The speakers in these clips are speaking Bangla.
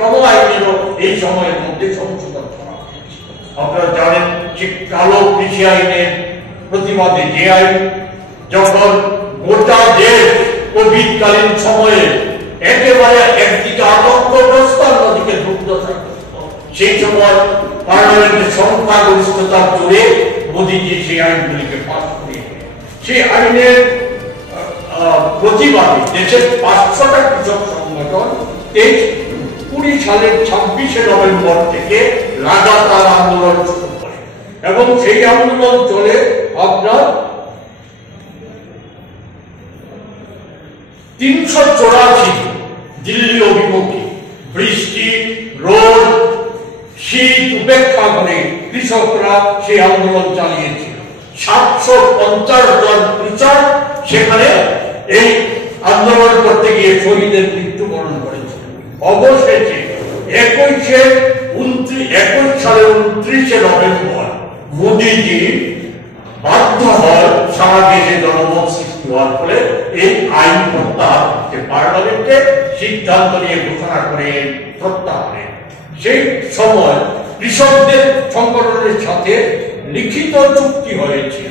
শ্রম আইনেরও এই সময়ের মধ্যে সংশোধন করা হয়েছে। আপনারা জানেন যে কালো কৃষি আইনের প্রতিবাদে যে আইন যখন গোটা দেশ কোভিডকালীন সময়ে একেবারে একদিকে আতঙ্কগ্রস্ত, অন্যদিকে দুর্দশাগ্রস্ত, সেই সময় পার্লামেন্টের সংখ্যাগরিষ্ঠতার জোরে মোদীজি সেই আইনগুলিকে পাস করিয়ে সেই আইনের প্রতিবাদে দেশের 500টা কৃষক সংগঠন 20 সালের 26শে নভেম্বর থেকে লাগাতার আন্দোলন শুরু করে এবং সেই আন্দোলন চলে আপনার 384 দিল্লি অভিমুখী। বৃষ্টি, রোদ, শীত উপেক্ষা করে কৃষকরা সেই আন্দোলন চালিয়েছিল। 750 জন কৃষক সেখানে এই আন্দোলন করতে গিয়ে শহীদের মৃত্যুবরণ করেছিল। অবশেষে 21 সালের 29শে নভেম্বর মোদীজি বাধ্য হয় সারা দেশে জনমত সৃষ্টি হওয়ার ফলে এই আইন প্রত্যাহার করতে পার্লামেন্টে সিদ্ধান্ত নিয়ে ঘোষণা করে প্রত্যাহারে। সেই সময় কৃষকদের সংগঠনের সাথে লিখিত চুক্তি হয়েছিল।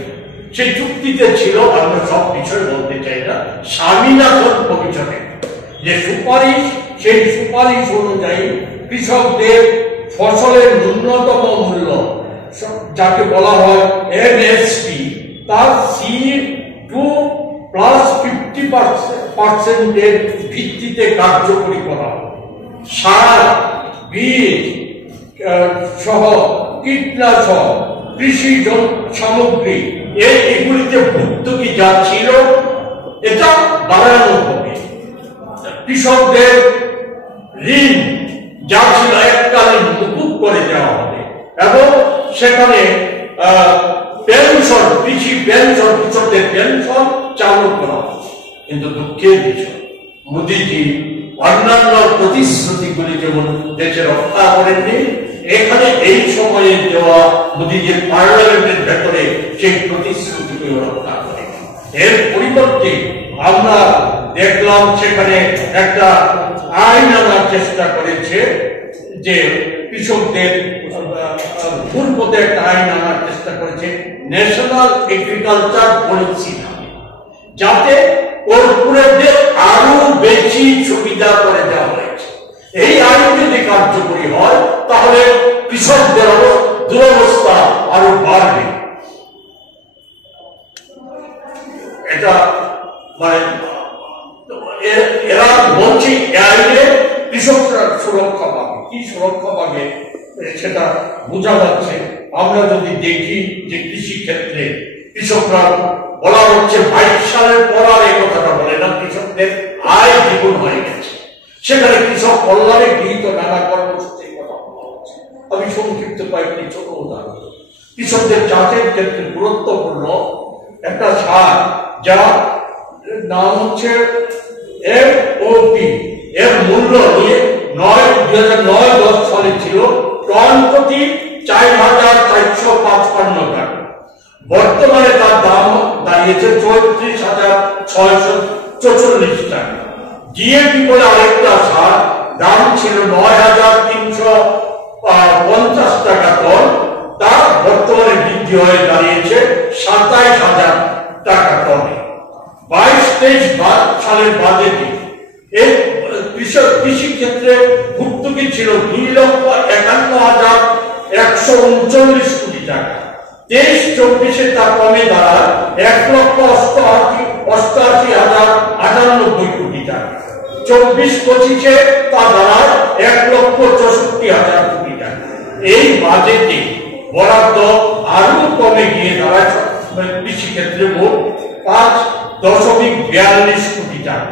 সেই চুক্তিতে ছিল, আমরা সব বিষয় বলতে চাই না, স্বামীনাথন কমিশনের যে সুপারিশ, সেই সুপারিশ অনুযায়ী কৃষকদের ফসলের ন্যূনতম মূল্য, যাকে বলা হয় এমএসপি, তার C2 প্লাস 50% ভিত্তিতে কার্যকরী করা হবে। সার, বীজ সহ কীটনাশক, কৃষি সামগ্রী এগুলিতে ভর্তুকি যা ছিল এটা বাড়ানো হবে। কৃষকদের ঋণ যা ছিল এককালীন মুকুব করে দেওয়া হবে এবং সেখানে পেনশন, কৃষি পেনশন, কৃষকদের পেনশন চালু করা হবে। কিন্তু দুঃখের বিষয়, মোদীজি অন্যান্য প্রতিশ্রুতিগুলি যেমন দেশে রক্ষা করেননি, এখানে এই সময়ে দেওয়া মোদীজির পার্লামেন্টের ভেতরে সেই প্রতিশ্রুতিগুলি রক্ষা করে। এর পরিবর্তে আমরা দেখলাম সেখানে একটা আইন আনার চেষ্টা করেছে, যে কৃষকদের ভুল পথে একটা আইন আনার চেষ্টা করেছে ন্যাশনাল এগ্রিকালচার পলিসি নামে, যাতে কর্পোরেটদের আরো বেশি সুবিধা করে দেওয়া হয়েছে। এই আইন যদি কার্যকরী হয় তাহলে কৃষকদের দুরবস্থা আরো বাড়বে। এটা মানে এরা বলছে আইনে কৃষকরা সুরক্ষা পাবে। কি সুরক্ষা পাবে সেটা বোঝা যাচ্ছে। আমরা যদি দেখি যে কৃষি ক্ষেত্রে কৃষকরা বলা হচ্ছে 22 সালের পর আর এই কথাটা বলে না, কৃষকদের আয় দ্বিগুণ হয়ে গেছে। সেখানে কৃষক কল্যাণে গৃহীত নানা কর্মসূচির কথা বলা হচ্ছে। আমি সংক্ষিপ্ত কয়েকটি ছোট উদাহরণ। কৃষকদের চাষের ক্ষেত্রে গুরুত্বপূর্ণ একটা সার, যা নাম হচ্ছে MOP, এর মূল্য 2009-10 সালে ছিল টন প্রতি 4,455 টাকা। বর্তমানে তার দাম দাঁড়িয়েছে 34,644 টাকা। ডিএপি বলে আরেকটা সার, দাম ছিল 9,350 টাকা টন, তা বর্তমানে বৃদ্ধি হয়ে দাঁড়িয়েছে 27,000 টাকা টনে। 22-23 সালের বাজেটে এই কৃষি ক্ষেত্রে ভর্তুকি ছিল 2,51,139 কোটি টাকা। 23-24 তা কমে দাঁড়ায় 1,88,098 কোটি টাকা। 24-25 তা দাঁড়ায় 1,64,000 কোটি টাকা। এই বাজেটে বরাদ্দ আরো কমে গিয়ে দাঁড়ায় কৃষি ক্ষেত্রে মোট 5.42 কোটি টাকা।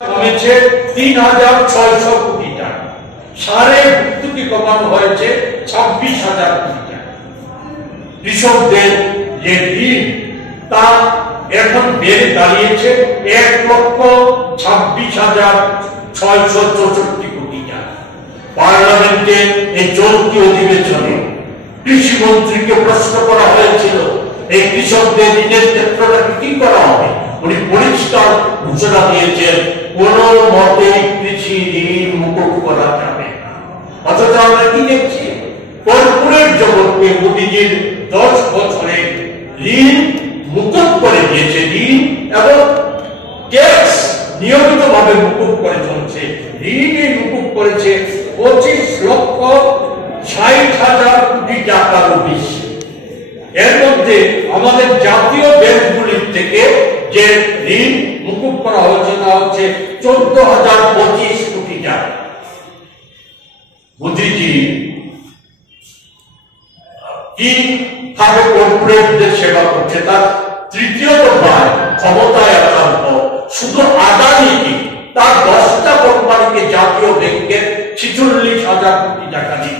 কমেছে 3,600 কোটি টাকা। সারে ভর্তুকি কমানো হয়েছে 26,000 কোটি টাকা। কৃষকদের যে ঋণ তা এখন বেড়ে দাঁড়িয়েছে 1,26,664 কোটি টাকা। পার্লামেন্টে এই চলতি অধিবেশনে কৃষিমন্ত্রীকে প্রশ্ন করা হয়েছিল এই কৃষকদের ঋণের ক্ষেত্রটা কি করা হবে। ঘোষণা দিয়েছেন কোন মতে কৃষি ঋণ মুকুব করা যাবে না। অথচ আমরা কি দেখছি, কর্পোরেট জগৎকে মোদীজির 10 বছরে ঋণ মুকুব করে দিয়েছে, ঋণ এবং ট্যাক্স নিয়মিত ভাবে মুকুব করে চলছে। ঋণই মুকুব করেছে 25,60,000 কোটি টাকার বেশি। এর মধ্যে আমাদের জাতীয় ব্যাংকগুলির থেকে যে ঋণ মুকুব করা হচ্ছে তা হচ্ছে 14,025 কোটি টাকা। মোদীজি কিভাবে কর্পোরেটদের সেবা করছে তার তৃতীয় দফায় ক্ষমতায় আসার পর শুধু আদানিকে, তার 10টা কোম্পানিকে জাতীয় ব্যাংকের 46,000 কোটি টাকা দিন।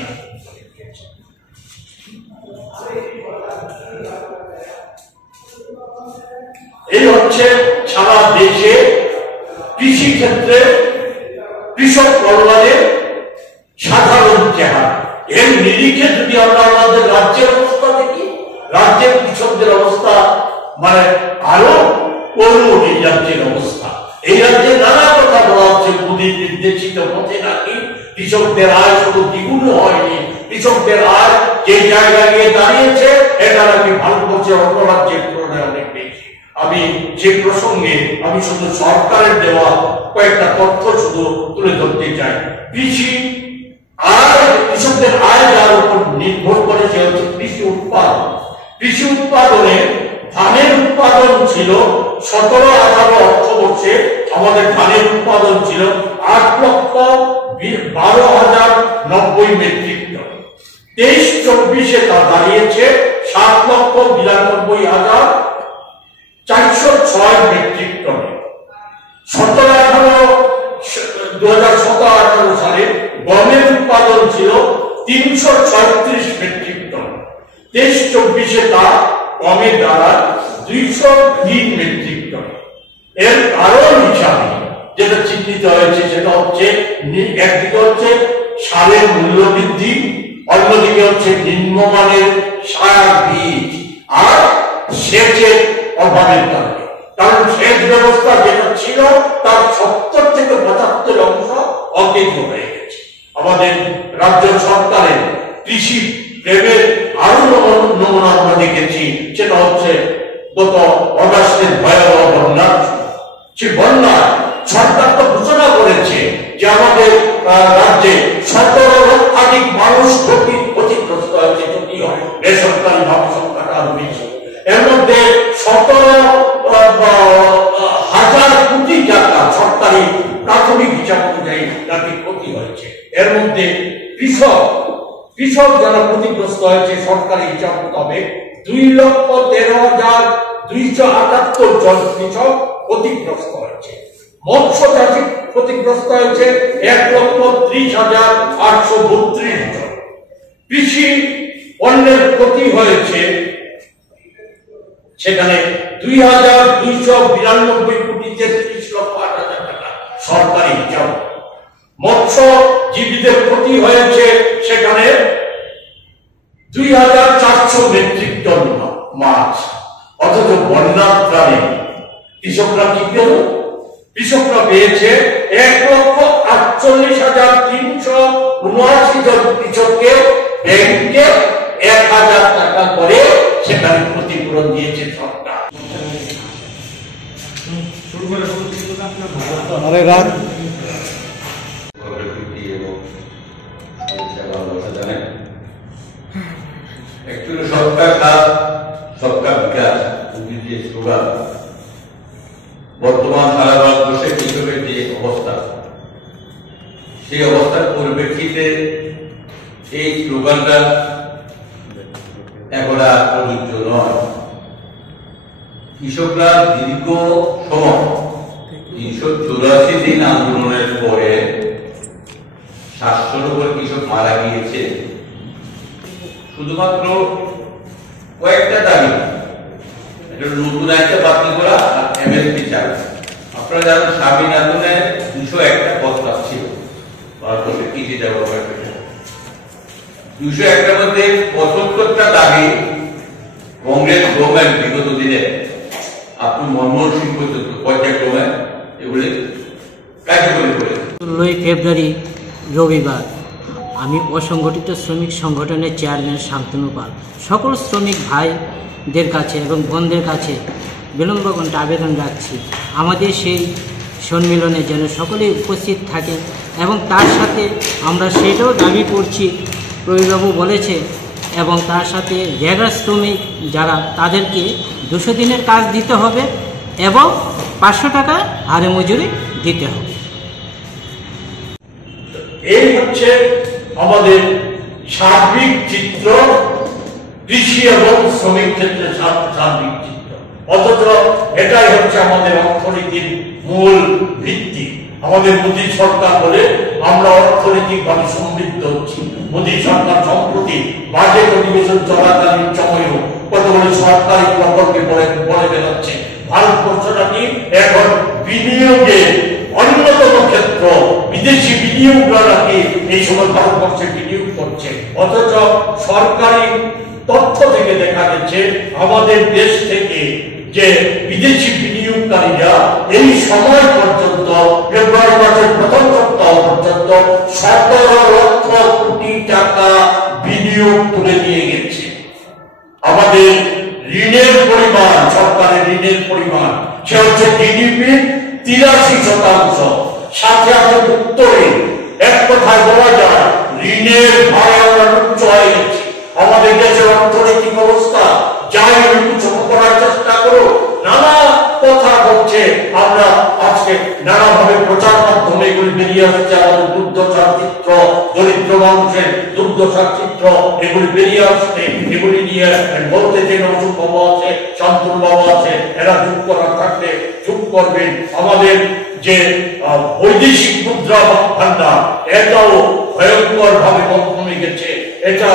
এই হচ্ছে সারা দেশে কৃষি ক্ষেত্রে কৃষক কল্যাণের সাধারণ চেহারা। এর নিরিখে যদি আমরা আমাদের রাজ্যের অবস্থা দেখি, রাজ্যের কৃষকদের অবস্থা মানে আরো করুণ। এই রাজ্যের অবস্থা, এই রাজ্যে নানা কথা বলা হচ্ছে, মোদীর নির্দেশিত পথে নাকি কৃষকদের আয় শুধু দ্বিগুণ হয়নি, কৃষকদের আয় যে জায়গায় গিয়ে দাঁড়িয়েছে এটা নাকি ভারতবর্ষের অন্য রাজ্যের তুলনায় অনেক বেশি। আমি যে প্রসঙ্গে আমি শুধু সরকারের দেওয়া কয়েকটা তথ্য শুধু তুলে ধরতে চাই। কৃষি আর কৃষকদের আয় যার উপর নির্ভর করে সে হচ্ছে কৃষি উৎপাদন। কৃষি উৎপাদনে ধানের উৎপাদন ছিল 17-18 অর্থবর্ষে আমাদের ধানের উৎপাদন ছিল 8,12,090 মেট্রিক টন। 23-24 তা দাঁড়িয়েছে 7,92,406 মেট্রিক টনে। 2017-18 সালে গমের উৎপাদন ছিল 336 মেট্রিক টন। 23-24 তা কমে দাঁড়ায় 203 মেট্রিক টন। এর কারণ হিসাবে যেটা চিহ্নিত হয়েছে সেটা হচ্ছে একদিকে হচ্ছে সারের মূল্য বৃদ্ধি, অন্যদিকে হচ্ছে নিম্নমানের সার, বীজ আর সেচের অভাবের কারণে। কারণ সেচ ব্যবস্থা যেটা ছিল তার 70-75 অংশ অকেজ হয়ে গেছে। আমাদের রাজ্য সরকারের কৃষি প্রেমের আরো নমুনা আমরা দেখেছি, সেটা হচ্ছে গত অগাস্টের ভয়াবহ বন্যা। সে বন্যা সরকার তো ঘোষণা করেছে যে আমাদের রাজ্যে 17 লক্ষাধিক মানুষ ক্ষতিগ্রস্ত হয়েছে, যদিও বেসরকারি ভাবে সংখ্যাটা আরো বেশি। এর মধ্যে 17,000 কোটি টাকা সরকারি প্রাথমিক হিসাব অনুযায়ী নাকি ক্ষতি হয়েছে। এর মধ্যে কৃষক যারা ক্ষতিগ্রস্ত হয়েছে সরকারি হিসাব মোতাবেক 2,13,278 জন কৃষক ক্ষতিগ্রস্ত হয়েছে। মৎস্য চাষী ক্ষতিগ্রস্ত হয়েছে 1,30,832 জন। কৃষি পণ্যের ক্ষতি হয়েছে সেখানে 2,292 কোটি 33,08,000 টাকা সরকারি হিসাব। মৎস্যজীবীদের ক্ষতি হয়েছে সেখানে 2,400 মেট্রিক টন মাছ। অথচ বন্যার ত্রাণে কৃষকরা কি পেল? কৃষকরা পেয়েছে 1,48,379 জন কৃষককে ব্যাংকে 1,000 টাকা করে সেখানে ক্ষতিপূরণ দিয়েছে সরকার। বর্তমান সারা ভারতবর্ষে কৃষকের যে অবস্থা, সেই অবস্থার পরিপ্রেক্ষিতে এই স্লোগানটা এখন আর প্রযোজ্য নয়। কৃষকরা দীর্ঘ সময় 384 দিন আন্দোলনের পরে 700-র উপর কৃষক মারা গিয়েছে শুধুমাত্র কয়েকটা দাবি, নতুন একটা বাতিল করা আর এমএসপি চাল। আপনারা জানেন স্বামীনাথনের 201টা প্রস্তাব ছিল ভারতবর্ষের কৃষি ডেভেলপমেন্ট। 201টার মধ্যে 75টা দাবি কংগ্রেস গভর্নমেন্ট বিগত দিনে আপনি মনমোহন সিং পর্যন্ত পর্যায়ক্রমে এগুলি কার্যকরী করেছে। 16 ফেব্রুয়ারি রবিবার আমি অসংগঠিত শ্রমিক সংগঠনের চেয়ারম্যান শান্তনু পাল সকল শ্রমিক ভাইদের কাছে এবং বোনদের কাছে বিলম্ব ঘণ্টা আবেদন রাখছি আমাদের সেই সম্মেলনে যেন সকলেই উপস্থিত থাকে এবং তার সাথে আমরা সেটাও দাবি করছি প্রবীরবাবু বলেছে এবং তার সাথে জায়গা শ্রমিক যারা তাদেরকে 200 দিনের কাজ দিতে হবে এবং 500 টাকা হারে মজুরি দিতে হবে। এই হচ্ছে আমাদের সার্বিক চিত্র, কৃষি এবং শ্রমিক ক্ষেত্রে সার্বিক চিত্র। অথচ এটাই হচ্ছে আমাদের অর্থনীতির মূল ভিত্তি। আমাদের মোদী সরকার বলে আমরা অর্থনৈতিকভাবে সমৃদ্ধ হচ্ছি। মোদী সরকার সম্প্রতি বাজেট অধিবেশন চলাকালীন সময়েও কতগুলো সরকারি প্রকল্পে বলে বেরোচ্ছে ভারতবর্ষটা কি এখন বিনিয়োগের অন্যতম ক্ষেত্র, বিদেশি বিনিয়োগরা কি এই সময় ভারতবর্ষে বিনিয়োগ করছে। অথচ সরকারি তথ্য থেকে দেখা যাচ্ছে আমাদের দেশ থেকে যে বিদেশি বিনিয়োগকারীরা এই সময় পর্যন্ত ফেব্রুয়ারি মাসের প্রথম সপ্তাহ পর্যন্ত 17 লক্ষ কোটি টাকা বিনিয়োগ তুলে নিয়ে গেছে। আমাদের ঋণের পরিমাণ, সরকারের ঋণের পরিমাণ সে হচ্ছে জিডিপির 83%। সাথে আমাদের উত্তরে এক কথায় বলা যায় ঋণের ভার উচ্চ হয়ে গেছে। আমাদের দেশের অর্থনৈতিক অবস্থা যাই একটু ছোট করার চেষ্টা করো, নানা কথা বলছে। আমরা আজকে নানাভাবে প্রচার মাধ্যমে এগুলি বেরিয়ে আসছে। আমাদের দুর্দশার চিত্র, দরিদ্র মানুষের দুর্দশার চিত্র এগুলি বেরিয়ে আসছে। এগুলি নিয়ে বলতে যে নজুক বাবা আছে, শান্তনু বাবা আছে, এরা চুপ করার থাকলে চুপ করবেন। আমাদের যে বৈদেশিক মুদ্রা ভান্ডার এটাও ভয়ঙ্কর ভাবে কমে গেছে। এটা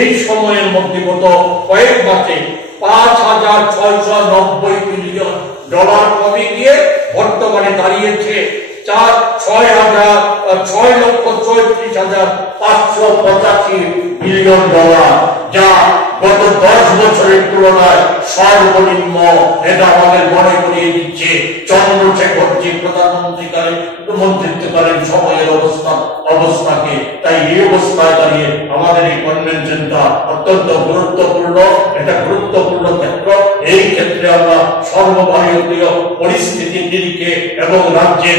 এই সময়ের মধ্যে গত কয়েক মাসে $5,690 বিলিয়ন কমে গিয়ে বর্তমানে দাঁড়িয়েছে 6,34,585 বিলিয়ন ডলার, যা গত 10 বছরের তুলনায় সর্বনিম্ন। এটা আমাদের মনে করিয়ে দিচ্ছে চন্দ্রশেখরজি মন্ত্রিত্বকালীন সময়ের অবস্থাকে। তাই এই অবস্থায় দাঁড়িয়ে আমাদের এই কনভেনশনটা অত্যন্ত গুরুত্বপূর্ণ। এটা গুরুত্বপূর্ণ ক্ষেত্র। এই ক্ষেত্রে আমরা সর্বভারতীয় পরিস্থিতির নিরিখে এবং রাজ্যের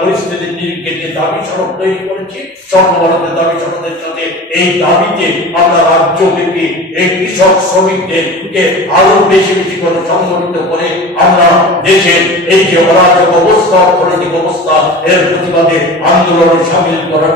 পরিস্থিতির নিরিখে যে দাবি সনদ তৈরি করেছি, সর্বভারতের দাবি সনদের সাথে এই দাবিতে আমরা রাজ্যব্যাপী এই কৃষক শ্রমিকদেরকে আরো বেশি বেশি করে সংগঠিত করে আমরা দেশের এই যে অরাজক অবস্থা, অর্থনৈতিক অবস্থা, এর প্রতিবাদে আন্দোলনে সামিল করার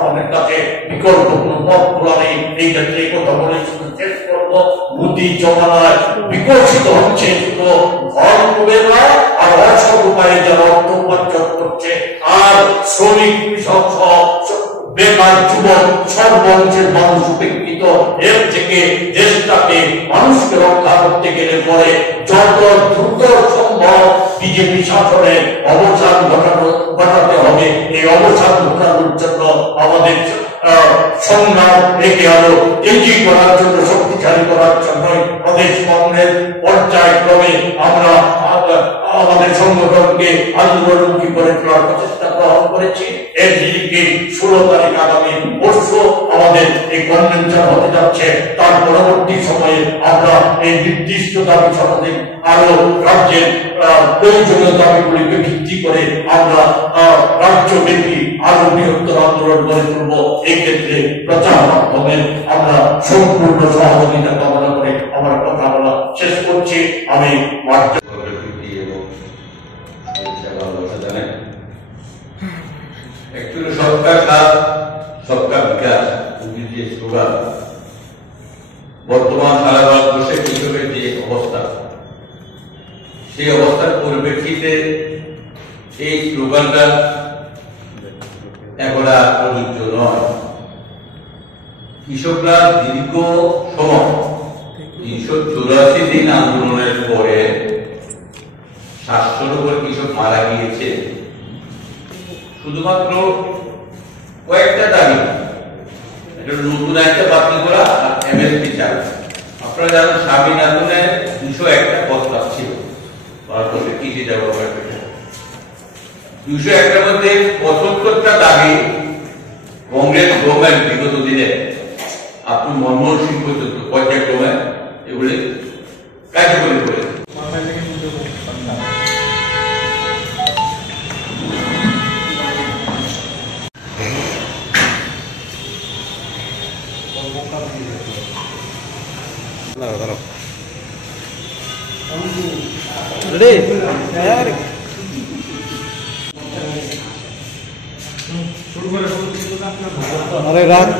আমাদের কাছে বিকল্প কোনো পথ খোলা নেই। এই ক্ষেত্রে কথা বলে শুধু শেষ করবো, বুদ্ধি জমানায় বিকশিত হচ্ছে শুধু ধর্মবেদা আর অসৎ উপায়ে যারা অর্থ উপার্জন করছে, আর শ্রমিক কৃষক বেকার যুবক সর্বংশের মানুষ উপেক্ষিত। এর থেকে দেশটাকে মানুষকে রক্ষা করতে গেলে পরে যত দ্রুত সম্ভব বিজেপি শাসনের অবসান ঘটাতে হবে। এই অবসান ঘটানোর জন্য আমাদের সংগ্রাম একে আরো তেজি করার জন্য, শক্তিশালী করার জন্য প্রদেশ কংগ্রেস পর্যায়ক্রমে আমরা আমাদের সংগঠনকে আন্দোলনমুখী করে তোলার প্রচেষ্টা গ্রহণ করেছি। এর নিরিখে 16 তারিখ আগামী পরশু আমাদের এই কনভেনশন হতে যাচ্ছে। তার পরবর্তী সময়ে আমরা এই নির্দিষ্ট দাবি সনদে আরো রাজ্যের প্রয়োজনীয় দাবিগুলিকে ভিত্তি করে আমরা রাজ্যব্যাপী আরো বৃহত্তর আন্দোলন গড়ে তুলব। এই ক্ষেত্রে প্রচার মাধ্যমে আমরা সম্পূর্ণ সহযোগিতা কামনা করে আমার কথা বলা শেষ করছি। আমি সরকার সাথ সরকার বিকাশ যে স্লোগান বর্তমান সারা ভারতবর্ষে কৃষকের যে অবস্থা, সেই অবস্থার পরিপ্রেক্ষিতে এই স্লোগানটা এখন আর প্রযোজ্য নয়। কৃষকরা দীর্ঘ সময় 384 দিন আন্দোলনের পরে 700 উপর কৃষক মারা গিয়েছে শুধুমাত্র কয়েকটা দাবি, নতুন আইনটা বাতিল করা আর এমএসপি চালু। আপনারা জানেন স্বামীনাথনের 201টা প্রস্তাব ছিল ভারতবর্ষের কৃষি ডেভেলপমেন্ট। 201টার মধ্যে 75টা দাবি কংগ্রেস গভর্নমেন্ট বিগত দিনে আপনি মনমোহন সিং পর্যন্ত পর্যায়ক্রমে এগুলি কার্যকরী করেছে। अरे रात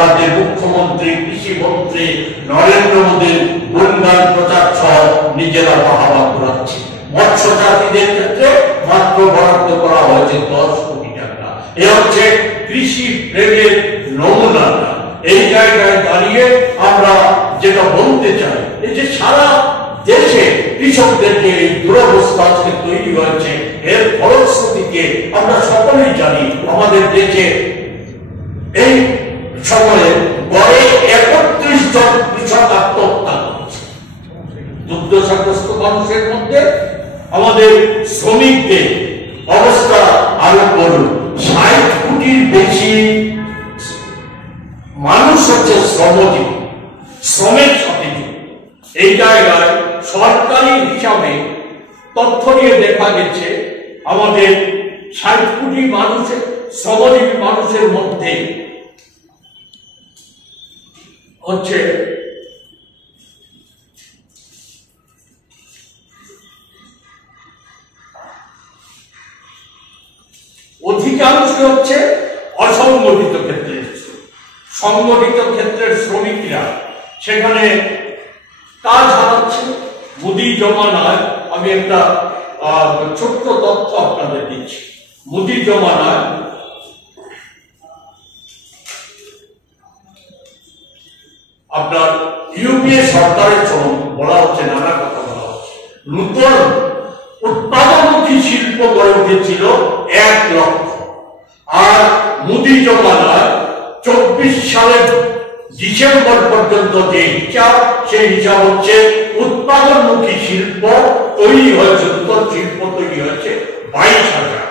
রাজ্যের মুখ্যমন্ত্রী কৃষি মন্ত্রী নরেন্দ্র মোদীর গুণগান প্রচার সহ নিজেরা বাহাবা করাচ্ছে। মৎস্যচাষীদের ক্ষেত্রে মাত্র বরাদ্দ করা হয়েছে 10 কোটি টাকা। এ হচ্ছে কৃষি প্রেমের নমুনাটা। এই জায়গায় দাঁড়িয়ে আমরা যেটা বলতে চাই, এই যে সারা দেশে কৃষকদের যে দুরবস্থা আজকে তৈরি হয়েছে, এর ফলশ্রুতিকে আমরা সকলেই জানি। আমাদের দেশে এই সময়ে গড়ে 31 জন কৃষক আত্মহত্যা করছে। দুর্দশাগ্রস্ত মানুষের মধ্যে আমাদের শ্রমিকদের অবস্থা আরো করুন। 60 কোটির বেশি মানুষ হচ্ছে শ্রমজীবী, শ্রমের সাথে যুক্ত। এই জায়গায় সরকারি হিসাবে তথ্য নিয়ে দেখা গেছে আমাদের 60 কোটি মানুষের শ্রমজীবী মানুষের মধ্যে হচ্ছে অধিকাংশ হচ্ছে অসংগঠিত ক্ষেত্রের। সংগঠিত ক্ষেত্রের শ্রমিকরা সেখানে কাজ হারাচ্ছে। মুদি জমানায় আমি একটা ছোট্ট তথ্য আপনাদের দিচ্ছি। মুদি জমানায় আপনার ইউপিএ সরকারের জন্য বলা হচ্ছে, নানা কথা বলা হচ্ছে, নূতন উৎপাদনমুখী শিল্প গড়ে উঠেছিল 1 লক্ষ। আর মুদি জমানায় 24 সালের ডিসেম্বর পর্যন্ত যে হিসাব, সেই হিসাব হচ্ছে উৎপাদনমুখী শিল্প তৈরি হয়েছে, নূতন শিল্প তৈরি হয়েছে 22,000।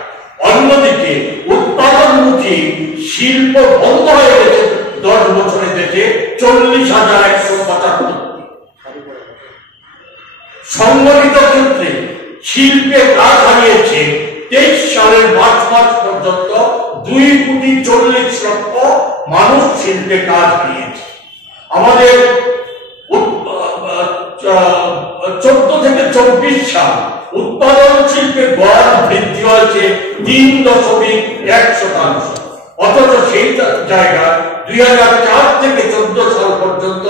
অন্যদিকে উৎপাদনমুখী শিল্প বন্ধ হয়ে গেছে 10 বছরে দেশে 40,175। সংগঠিত ক্ষেত্রে শিল্পে কাজ হারিয়েছে 23 সালের মার্চ মাস পর্যন্ত 2,40,00,000 মানুষ শিল্পে কাজ হারিয়েছে। আমাদের 14 থেকে 24 সাল উৎপাদন শিল্পে গড় বৃদ্ধি হয়েছে 3.1%। অথচ সেই জায়গায় 2004 থেকে 14 সাল পর্যন্ত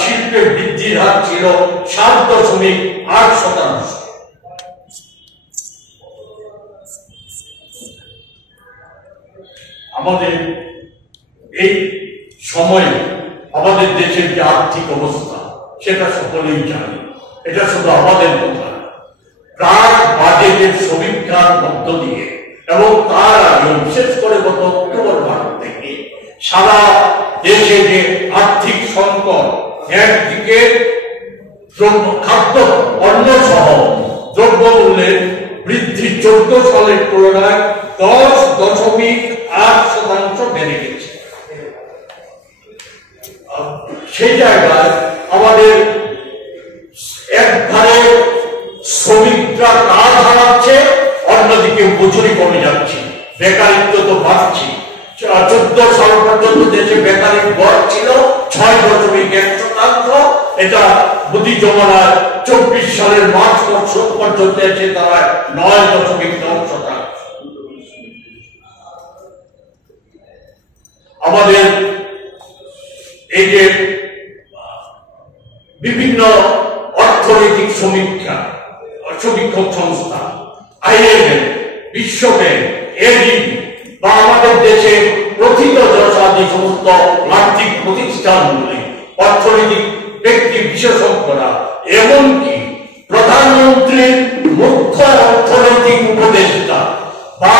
শিল্পের বৃদ্ধির হার ছিল 7.8%। আমাদের এই সময়ে আমাদের দেশের যে আর্থিক অবস্থা, সেটা সকলেই জানি। এটা শুধু আমাদের কথা না, প্রাক বাজেটের সমীক্ষার মধ্য দিয়ে এবং তার আগে বিশেষ করে গত অক্টোবর মাস থেকে সারা দেশে যে আর্থিক সংকট, একদিকে খাদ্য পণ্য সহ দ্রব্যমূল্যের বৃদ্ধি 14 সালের তুলনায় 10.8% বেড়ে গেছে। সেই জায়গায় আমাদের একধারে শ্রমিকরা কাজ হারাচ্ছে, অন্যদিকে মজুরি কমে যাচ্ছে, বেকারিত্ব তো বাড়ছে। 14 সাল পর্যন্ত দেশে বেকারের গড় ছিল 6.1%। এটা মোদী জমানায় 24 সালের মার্চ মাস পর্যন্ত এসে দাঁড়ায় 9.9%। আমাদের এই যে বিভিন্ন অর্থনৈতিক সমীক্ষক সংস্থা, IMF, বিশ্ব ব্যাংক, ADB বা আমাদের দেশে প্রথিত যশাদি সমস্ত আর্থিক প্রতিষ্ঠানগুলি, অর্থনৈতিক ব্যক্তি বিশেষজ্ঞরা, এমনকি প্রধানমন্ত্রীর মুখ্য অর্থনৈতিক উপদেষ্টা বা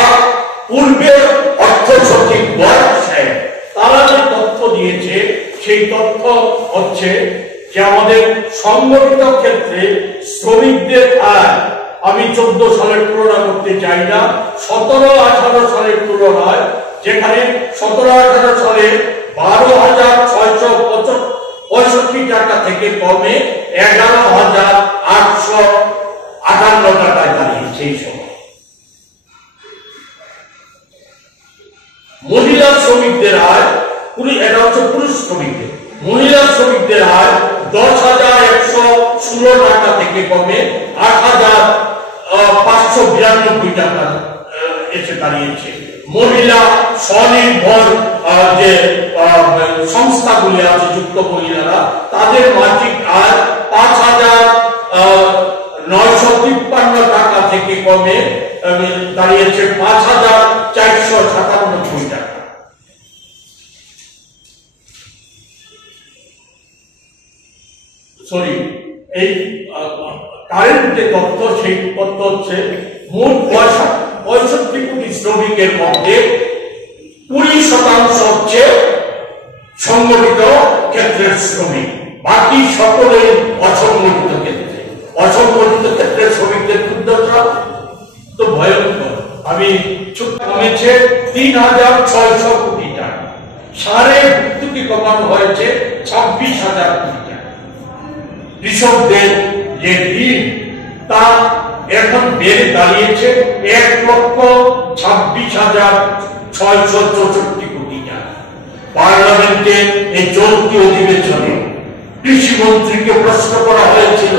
পূর্বের অর্থ সচিব বয়ান সাহেব, তারা যে তথ্য দিয়েছে সেই তথ্য হচ্ছে যে আমাদের সংগঠিত ক্ষেত্রে শ্রমিকদের আয়, আমি 14 সালের তুলনা করতে চাই না, 17-18 সালের তুলনায়, যেখানে 17-18 সালে 12,665 টাকা থেকে কমে 11,858 টাকায় দাঁড়িয়েছে এই সময়। মহিলা শ্রমিকদের আয়, এটা হচ্ছে পুরুষ শ্রমিকদের, মহিলা শ্রমিকদের আয় 10,116 টাকা থেকে কমে 8,592 টাকা এসে দাঁড়িয়েছে। মহিলা স্বনির্ভর যে সংস্থাগুলি আছে, যুক্ত মহিলারা, তাদের মাসিক আয় 5,953 টাকা থেকে কমে দাঁড়িয়েছে 5,497 টাকা। সরি, এই কারেন্ট যে তথ্য, সেই তথ্য হচ্ছে মোট 65 কোটি শ্রমিকের মধ্যে 20% হচ্ছে সংগঠিত ক্ষেত্রের শ্রমিক, বাকি সকলেই অসংগঠিত ক্ষেত্রে। অসংগঠিত ক্ষেত্রের শ্রমিকদের দুর্দশা তো ভয়ঙ্কর। আমি কমেছে 3,600 কোটি টাকা, সারে ভর্তুকি কমানো হয়েছে 26,000 কোটি টাকা। কৃষকদের যে ঋণ, তা এখন বেড়ে দাঁড়িয়েছে 1,26,664 কোটি টাকা। পার্লামেন্টে এই চলতি অধিবেশনে কৃষিমন্ত্রীকে প্রশ্ন করা হয়েছিল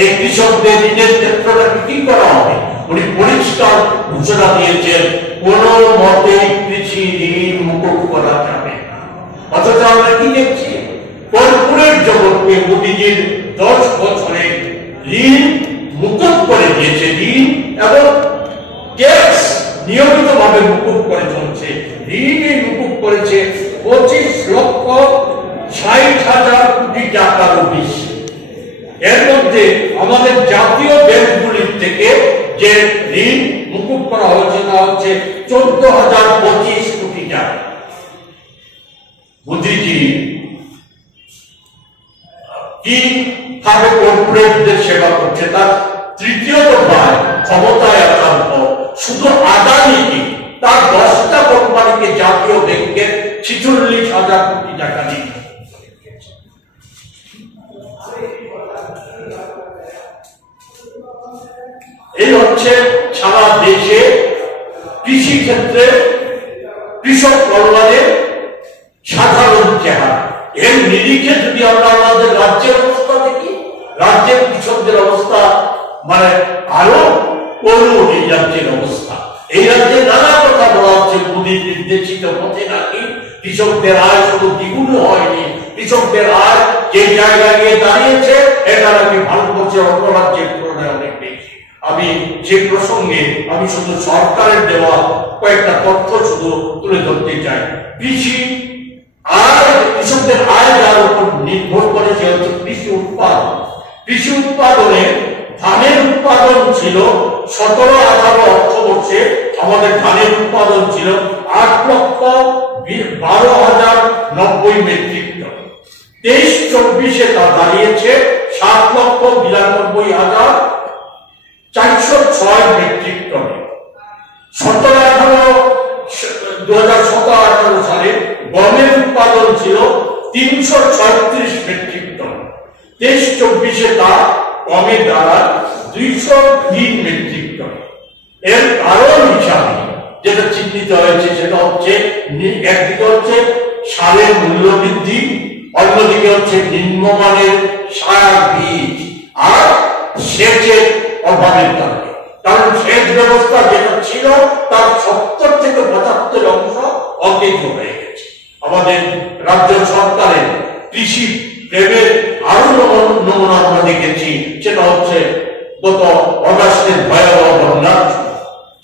এই কৃষকদের ঋণের ক্ষেত্রটা কি করা হবে। উনি পরিষ্কার ঘোষণা দিয়েছেন, কোন মতে কৃষি ঋণ মুকুব করা যাবে না। অথচ আমরা কি দেখছি, কর্পোরেট জগৎকে মোদীজির 10 বছরে ঋণ মুকুব করে দিয়েছে, ঋণ এবং ট্যাক্স নিয়মিত ভাবে মুকুব করে চলছে। ঋণে মুকুব করেছে 25,60,000 কোটি টাকারও বেশি। এর মধ্যে আমাদের জাতীয় ব্যাংকগুলির থেকে যে ঋণ মুকুব করা হয়েছে তা হচ্ছে 14,025 কোটি টাকা। মোদীজি কিভাবে কর্পোরেটদের সেবা করছে, তার তৃতীয় দফায় ক্ষমতায় আসার পর শুধু আদানিকে, তার 10টা কোম্পানিকে জাতীয় ব্যাংকের 46,000 কোটি টাকা দিয়ে, এই হচ্ছে সারা দেশে কৃষি ক্ষেত্রে কৃষক কল্যাণের সাধারণ চেহারা। এর নিরিখে যদি আমরা আমাদের রাজ্যের অবস্থা দেখি, রাজ্যের কৃষকদের অবস্থা মানে আরো করুণ। এই রাজ্যের অবস্থা, এই রাজ্যে নানা কথা বলা হচ্ছে, মোদীর নির্দেশিত পথে নাকি কৃষকদের আয় শুধু দ্বিগুণ হয়নি, কৃষকদের আয় যে জায়গায় গিয়ে দাঁড়িয়েছে এটা নাকি ভারতবর্ষের অন্য রাজ্যের তুলনায় অনেক বেশি। আমি যে প্রসঙ্গে আমি শুধু সরকারের দেওয়া কয়েকটা তথ্য শুধু তুলে ধরতে চাই। কৃষকদের আয় যার উপর নির্ভর করে সে হচ্ছে কৃষি উৎপাদন। কৃষি উৎপাদনে ধানের উৎপাদন ছিল 17-18 অর্থবর্ষে আমাদের ধানের উৎপাদন ছিল 8,12,090 মেট্রিক টন। 23-24-এ তা দাঁড়িয়েছে 7,92,406 মেট্রিক টনে। 2017-18 সালে গমের উৎপাদন ছিল 336 মেট্রিক টন। 23-24-এ তা কমে দাঁড়ায় 203 মেট্রিক টন। এর কারণ হিসাবে যেটা চিহ্নিত হয়েছে সেটা হচ্ছে, একদিকে হচ্ছে সারের মূল্য বৃদ্ধি, অন্যদিকে হচ্ছে নিম্নমানের সার, বীজ আর সেচের অভাবের কারণে। কারণ সেচ ব্যবস্থা যেটা ছিল তার 70-75 অংশ অকেজ হয়ে গেছে। আমাদের রাজ্য সরকারের কৃষি প্রেমের আরো নমুনা আমরা দেখেছি, সেটা হচ্ছে গত অগাস্টের ভয়াবহ বন্যা।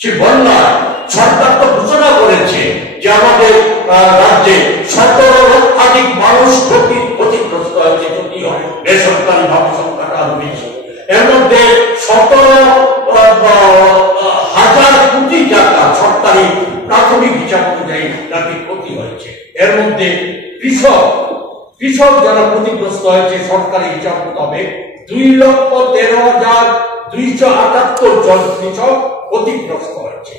সে বন্যায় সরকার তো ঘোষণা করেছে যে আমাদের রাজ্যে 17 লক্ষাধিক মানুষ ক্ষতিগ্রস্ত হয়েছে, যদিও বেসরকারি ভাবে সংখ্যাটা আরো বেশি। এর মধ্যে 17,000 কোটি টাকা সরকারি প্রাথমিক হিসাব অনুযায়ী নাকি ক্ষতি হয়েছে। এর মধ্যে কৃষক কৃষক যারা ক্ষতিগ্রস্ত হয়েছে সরকারি হিসাব মোতাবেক 2,13,278 জন কৃষক ক্ষতিগ্রস্ত হয়েছে।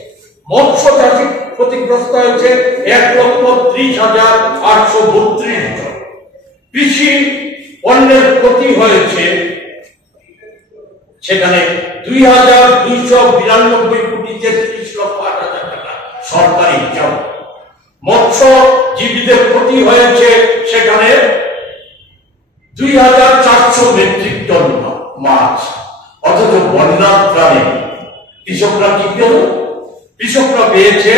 মৎস্য চাষী ক্ষতিগ্রস্ত হয়েছে 1,30,832 জন। কৃষি পণ্যের ক্ষতি হয়েছে সেখানে 2,292 কোটি 33,08,000 টাকা সরকারি হিসাব। মৎস্যজীবীদের ক্ষতি হয়েছে সেখানে 2,400 মেট্রিক টন মাছ। অথচ বন্যার ত্রাণে কৃষকরা কি পেল? কৃষকরা পেয়েছে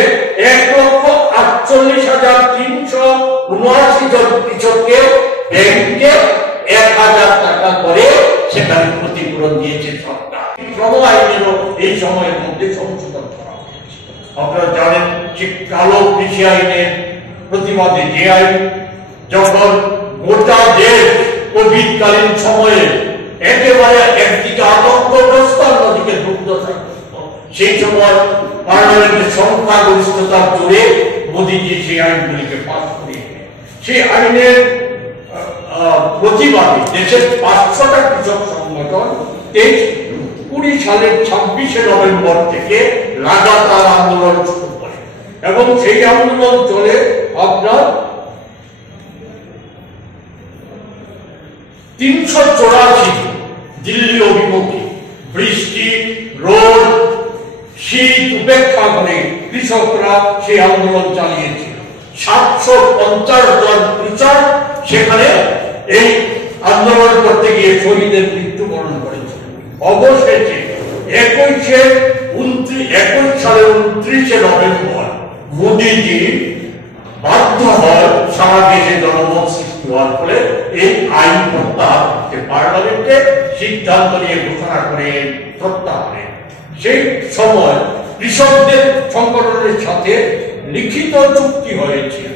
1,48,379 জন কৃষককে ব্যাংকে 1,000 টাকা করে সেখানে ক্ষতিপূরণ দিয়েছে সরকার। শ্রম আইনেরও এই সময়ের মধ্যে সংশোধন করা হয়েছে। আপনারা জানেন যে কালো কৃষি আইনের প্রতিবাদে যে আইন যখন গোটা দেশ কোভিড কালীন সময়ে একেবারে একদিকে আতঙ্কগ্রস্ত অন্যদিকে দুর্দশাগ্রস্ত, সেই সময় পার্লামেন্টের সংখ্যাগরিষ্ঠতার জোরে মোদীজি সেই আইনগুলিকে পাস করিয়ে সেই আইনের প্রতিবাদে দেশের 500টা কৃষক সংগঠন 20 সালের 26শে নভেম্বর থেকে লাগাতার আন্দোলন শুরু করে এবং সেই আন্দোলন চলে আপনার 384 দিল্লি অভিমুখী। বৃষ্টি, রোদ, শীত উপেক্ষা করে কৃষকরা সেই আন্দোলন চালিয়েছিল। 750 জন কৃষক সেখানে এই আন্দোলন করতে গিয়ে শহীদের মৃত্যুবরণ করেছিল। অবশেষে 21 সালের 29শে নভেম্বর মোদীজি বাধ্য হয় সারা দেশে জনমত সৃষ্টি হওয়ার ফলে এই আইন প্রত্যাহার করতে পার্লামেন্টে সিদ্ধান্ত নিয়ে ঘোষণা করে প্রত্যাহারে। সেই সময় কৃষকদের সংগঠনের সাথে লিখিত চুক্তি হয়েছিল।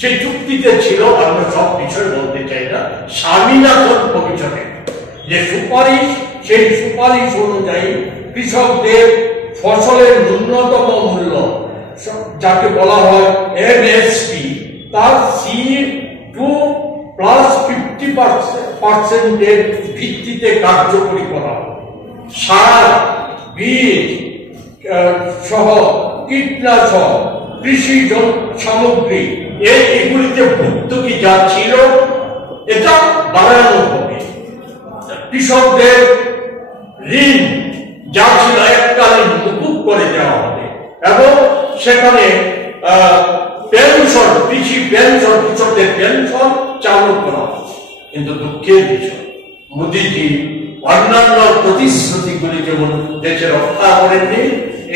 সেই চুক্তিতে ছিল, আমরা সব বিষয় বলতে চাই না, স্বামীনাথন কমিশনের যে সুপারিশ, সেই সুপারিশ অনুযায়ী কৃষকদের ফসলের ন্যূনতম মূল্য যাকে বলা হয় এমএসপি তার C2+50% ভিত্তিতে কার্যকরী করা হবে। সার, বীজ সহ কীটনাশক, কৃষি সামগ্রী এগুলিতে ভর্তুকি যা ছিল এটা বাড়ানো হবে। কৃষকদের ঋণ যা ছিল এককালীন মুকুব করে দেওয়া হবে এবং সেখানে পেনশন, কৃষি পেনশন, কৃষকদের পেনশন চালু করা হবে। কিন্তু দুঃখের বিষয়, মোদীজি অন্যান্য প্রতিশ্রুতিগুলি যেমন দেশে রক্ষা করেননি,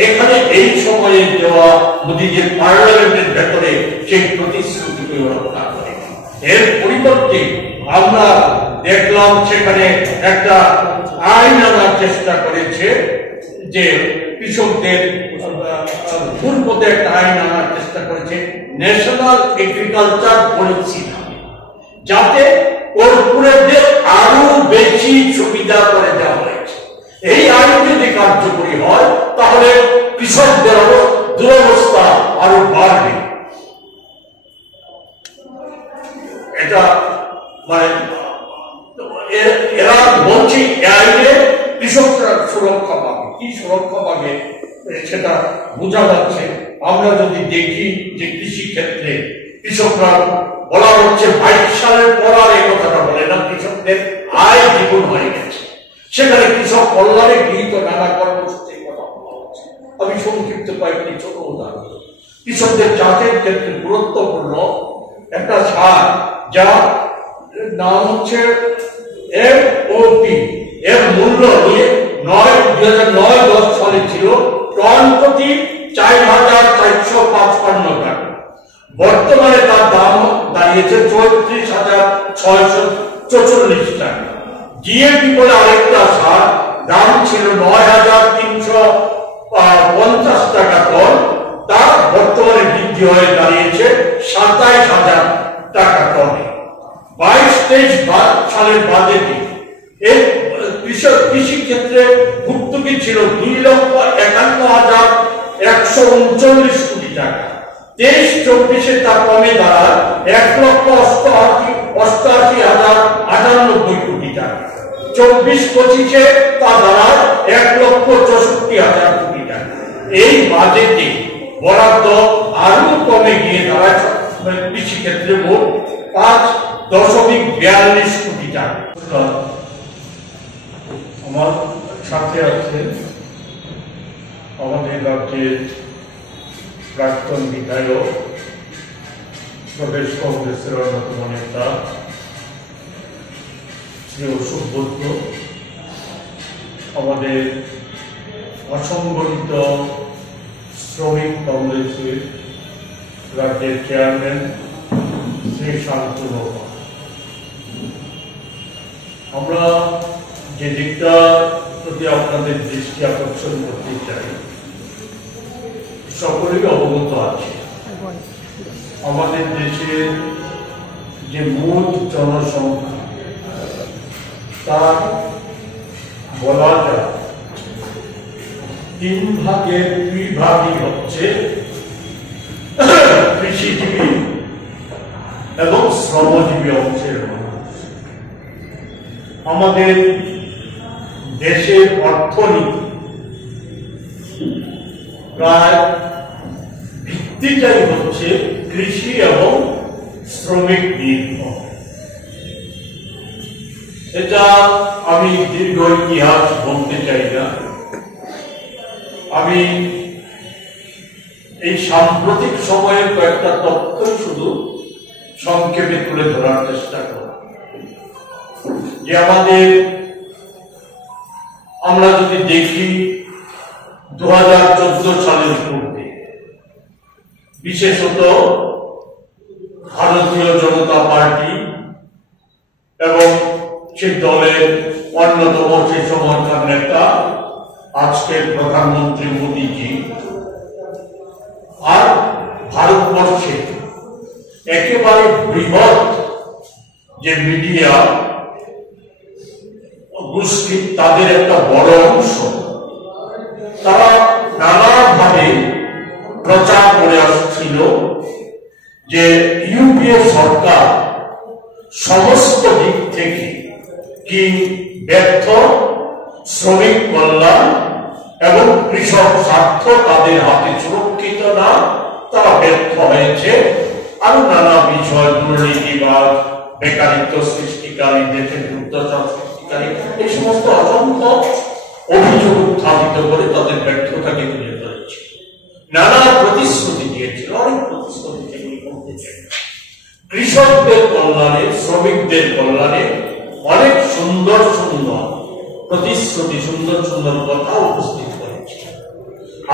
এখানে এই সময়ে দেওয়া মোদীজির পার্লামেন্টের ভেতরে সেই প্রতিশ্রুতিগুলি রক্ষা করে। এর পরিবর্তে আমরা দেখলাম সেখানে একটা আইন আনার চেষ্টা করেছে, যে কৃষকদের পূর্বতে একটা আইন আনার চেষ্টা করেছে ন্যাশনাল এগ্রিকালচার পলিসি, যাতে কর্পোরেটদের আরো বেশি সুবিধা করে দেওয়া হয়েছে। এই আইন যদি কার্যকরী হয় তাহলে কৃষকদের দুরবস্থা আরো বাড়বে। এটা মানে এরা বলছে আইনে কৃষকরা সুরক্ষা পাবে। কি সুরক্ষা পাবে সেটা বোঝা যাচ্ছে। আমরা যদি দেখি যে কৃষি ক্ষেত্রে কৃষকরা বলা হচ্ছে 22 সালের পর আর এই কথাটা বলে না, কৃষকদের আয় দ্বিগুণ হয়ে গেছে। সেখানে কৃষক কল্যাণে গৃহীত নানা কর্মসূচির কথা বলা হচ্ছে। আমি সংক্ষিপ্ত কয়েকটি ছোট উদাহরণ। কৃষকদের চাষের ক্ষেত্রে গুরুত্বপূর্ণ একটা সার যার নাম হচ্ছে MOP, এর মূল্য 2009-10 সালে ছিল টন প্রতি 4,455 টাকা। বর্তমানে তার দাম দাঁড়িয়েছে 34,644 টাকা। জিএপি বলে আরেকটা সার দাম ছিল 9,350 টাকা টন, তার বর্তমানে বৃদ্ধি হয়ে দাঁড়িয়েছে 27,000 টাকা টনে। 22-23 সালের বাজেটে এই কৃষি ক্ষেত্রে ভর্তুকি ছিল 2,51,139 কোটি টাকা। 23-24 তা কমে দাঁড়ায় 1,88,000 24-25-এ তা দাঁড়ায় 1,64,000 কোটি টাকা। এই বাজেটে বরাদ্দ আরো কমে গিয়ে দাঁড়ায় কৃষি ক্ষেত্রে মোট 5.42 কোটি টাকা। আমার সাথে আছে আমাদের রাজ্যের প্রাক্তন বিধায়ক, প্রদেশ কংগ্রেসের অন্যতম নেতা শ্রী সুব্রত, আমাদের অসংগঠিত শ্রমিক কংগ্রেসের রাজ্যের চেয়ারম্যান শ্রী শান্তনু পাল। আমরা যে দিকটার প্রতি আপনাদের দৃষ্টি আকর্ষণ করতে চাই, সকলেই অবগত আছে আমাদের দেশের যে মোট জনসংখ্যা তার বলা যায় 3 ভাগের 2 ভাগই হচ্ছে কৃষিজীবী এবং শ্রমজীবী অংশের মানুষ। আমাদের দেশের অর্থনীতি প্রায় ভিত্তিটাই হচ্ছে কৃষি এবং শ্রমিক নির্ভর। এটা আমি দীর্ঘ ইতিহাস বলতে চাই না, আমি এই সাম্প্রতিক সময়ের কয়েকটা তথ্য শুধু সংক্ষেপে তুলে ধরার চেষ্টা করব। যে আমরা যদি দেখি 2014 সালের পূর্বে বিশেষত ভারতীয় জনতা পার্টি এবং সেই দলের অন্যতম সেই সময়কার নেতা আজকের প্রধানমন্ত্রী মোদীজি আর ভারতবর্ষে একেবারে বৃহৎ যে মিডিয়া গোষ্ঠী, তাদের একটা বড় অংশ তারা নানাভাবে প্রচার করে আসছিল যে ইউপিএ সরকার সমস্ত দিক থেকে কি ব্যর্থ, শ্রমিক কল্যাণ এবং কৃষক স্বার্থ তাদের হাতে সুরক্ষিত না, তারা ব্যর্থ হয়েছে। আরো নানা বিষয়, দুর্নীতিবাদ, বেকারিত্ব সৃষ্টিকারী, দেশের দুর্দশা সৃষ্টিকারী, এই সমস্ত অসংখ্য অভিযোগ উত্থাপিত করে তাদের ব্যর্থতাকে তুলে ধরেছে। নানা প্রতিশ্রুতি দিয়েছিল, অনেক প্রতিশ্রুতি সেগুলি করতে চাই। কৃষকদের কল্যাণে, শ্রমিকদের কল্যাণে অনেক সুন্দর সুন্দর প্রতিশ্রুতি, সুন্দর সুন্দর কথা উপস্থিত করেছে।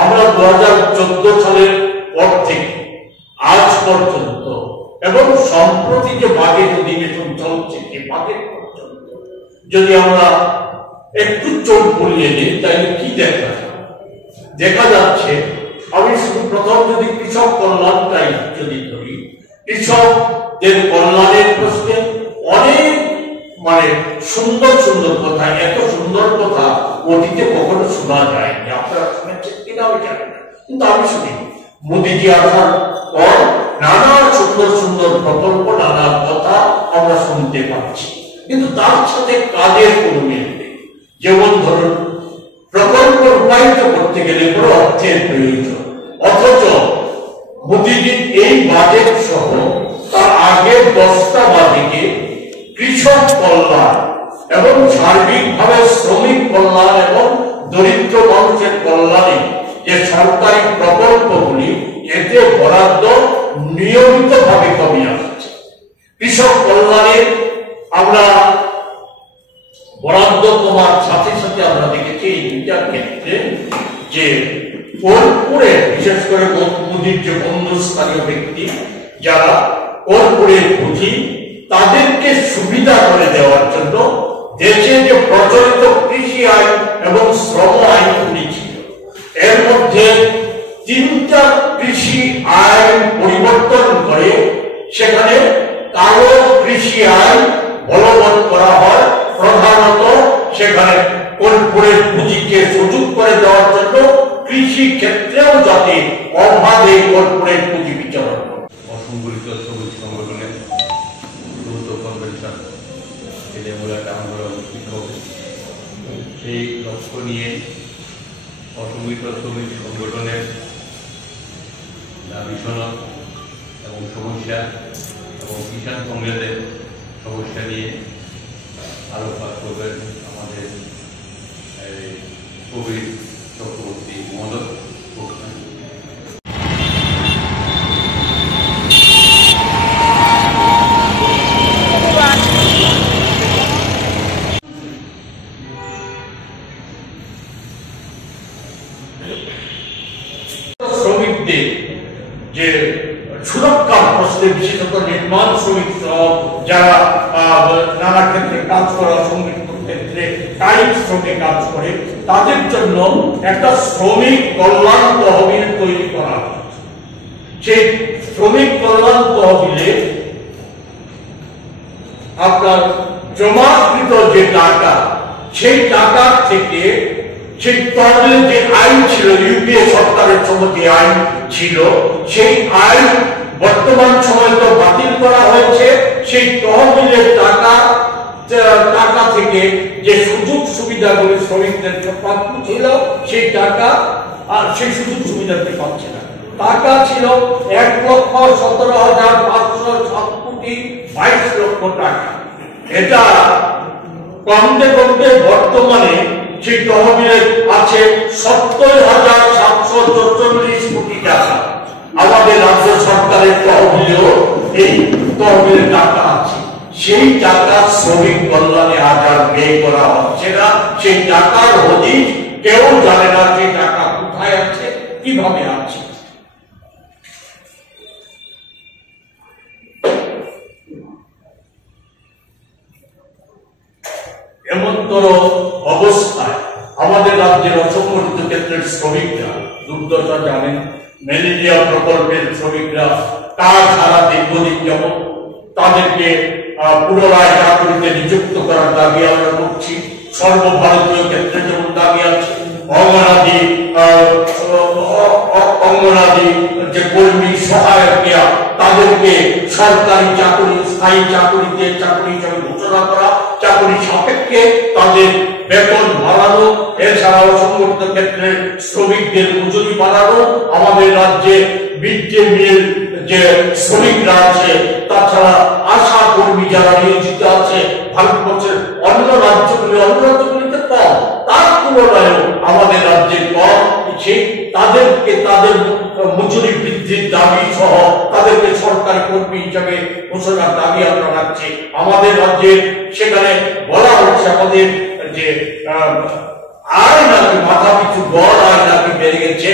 আমরা 2014 সালের পর থেকে আজ পর্যন্ত এবং সম্প্রতি যে বাজেট অধিবেশন চলছে, যে বাজেট পর্যন্ত যদি আমরা একটু চোখ বুলিয়ে দিই, তাহলে কি দেখা যাচ্ছে, আমি শুধু প্রথম যদি কৃষক কল্যাণটাই যদি ধরি, কৃষকদের কল্যাণের প্রশ্নে অনেক সুন্দর সুন্দর কথা, এত সুন্দর কথা অতীতে কখনো শোনা যায়নি। আপনারা শুনেছেন কিনা আমি জানি না, কিন্তু আমি শুনি মোদীজি আসার পর নানা সুন্দর সুন্দর প্রকল্প, নানা কথা আমরা শুনতে পাচ্ছি, কিন্তু তার সাথে কাজের কোনো মিল নেই। যেমন ধরুন, প্রকল্প রূপায়িত করতে গেলে কোনো অর্থের প্রয়োজন, অথচ মোদীজির এই বাজেট সহ তার আগের 10টা বাজেটে কৃষক কল্যাণ এবং সার্বিকভাবে শ্রমিক কল্যাণ এবং দরিদ্র মানুষের কল্যাণে যে সরকারি প্রকল্পগুলি, এতে বরাদ্দ নিয়মিতভাবে কমে আসছে। কৃষক কল্যাণে আমরা বরাদ্দ কমার সাথে সাথে আমরা দেখেছি এই দুইটা ক্ষেত্রে যে কর্পোরেট, বিশেষ করে মোদীর যে বন্ধুস্থানীয় ব্যক্তি যারা কর্পোরেট পুঁজি, তাদেরকে সুবিধা করে দেওয়ার জন্য দেশে যে প্রচলিত কৃষি আইন এবং শ্রম আইনগুলি ছিল, এর মধ্যে 3টা কৃষি আইন পরিবর্তন করে সেখানে কালো কৃষি আইন বলবৎ করা হয়। প্রধানত সেখানে কর্পোরেট পুঁজিকে সুযোগ করে দেওয়ার জন্য কৃষি ক্ষেত্রেও যাতে অবাধে কর্পোরেট পুঁজি বিচরণ করে। অসংগঠিত শ্রমিক সংগঠনের দ্রুত কনভেনশন এলে মূলত আমরা শিক্ষক সেই লক্ষ্য নিয়ে অসংগঠিত শ্রমিক সংগঠনের দাবি সনদ এবং সমস্যা এবং কিষাণ কংগ্রেসের সমস্যা নিয়ে আলোকপাত করবেন আমাদের কবির চক্রবর্তী মহোদয়। শ্রমিকদের যে সুরক্ষার প্রশ্নে বিশেষত নির্মাণ শ্রমিক যারা নানা ক্ষেত্রে কাজ করা সংগঠিত ক্ষেত্রে টাইম শ্রমে কাজ করে তাদের জন্য একটা শ্রমিক কল্যাণ তহবিল তৈরি করা হয়েছে। সেই শ্রমিক কল্যাণ তহবিলে আপনার জমাকৃত যে টাকা সেই টাকা থেকে সেই তহবিলের যে আইন ছিল ইউপিএ সরকারের সময় যে আইন ছিল সেই আইন বর্তমান সময় তো বাতিল করা হয়েছে। সেই তহবিলের টাকা থেকে যে সুযোগ সুবিধাগুলি শ্রমিকদেরকে প্রাপ্য ছিল সেই টাকা আর সেই সুযোগ সুবিধাটি পাচ্ছে না। টাকা ছিল 1,17,507,22 টাকা। এটা কমতে কমতে বর্তমানে সেই তহবিলে আছে 70,744 কোটি টাকা। আমাদের রাজ্য সরকারের তহবিলেও এই তহবিলের টাকা আছে। সেই টাকা শ্রমিক কল্যাণে আজ আর ব্যয় করা হচ্ছে না। সেই টাকার হদিশ কেউ জানে না যে টাকা কোথায় আছে, কিভাবে আছে। এমনতর অবস্থায় আমাদের রাজ্যের অসংগঠিত ক্ষেত্রের শ্রমিকরা দুর্দশা জানেন। ম্যালেরিয়া প্রকল্পের শ্রমিকরা কাজ হারা দীর্ঘদিন যাবত, তাদেরকে পুনরায় চাকরিতে নিযুক্ত করার দাবি আমরা করছি। সর্বভারতীয় ক্ষেত্রে যেমন দাবি আছে, অঙ্গনাদি যে কর্মী সহায়ক দেওয়া, তাদেরকে সরকারি চাকরি স্থায়ী চাকরিতে চাকরি হিসাবে ঘোষণা করা, চাকরি সাপেক্ষে তাদের বেতন বাড়ানো, এছাড়াও সংগঠিত ক্ষেত্রে শ্রমিকদের মজুরি বাড়ানো, আমাদের রাজ্যে মিড ডে মিল যে শ্রমিকরা আছে, তাছাড়া আশা কর্মী যারা নিয়োজিত আছে ভারতবর্ষের অন্য রাজ্যগুলিতে কম, তার তুলনায় আমাদের রাজ্যে কম। সেই তাদেরকে তাদের মজুরি বৃদ্ধির দাবি সহ তাদেরকে সরকারি কর্মী হিসাবে ঘোষণার দাবি আমরা রাখছি। আমাদের রাজ্যে সেখানে বলা হচ্ছে আমাদের যে আয় নাকি মাথা পিছু গড় আয় নাকি বেড়ে গেছে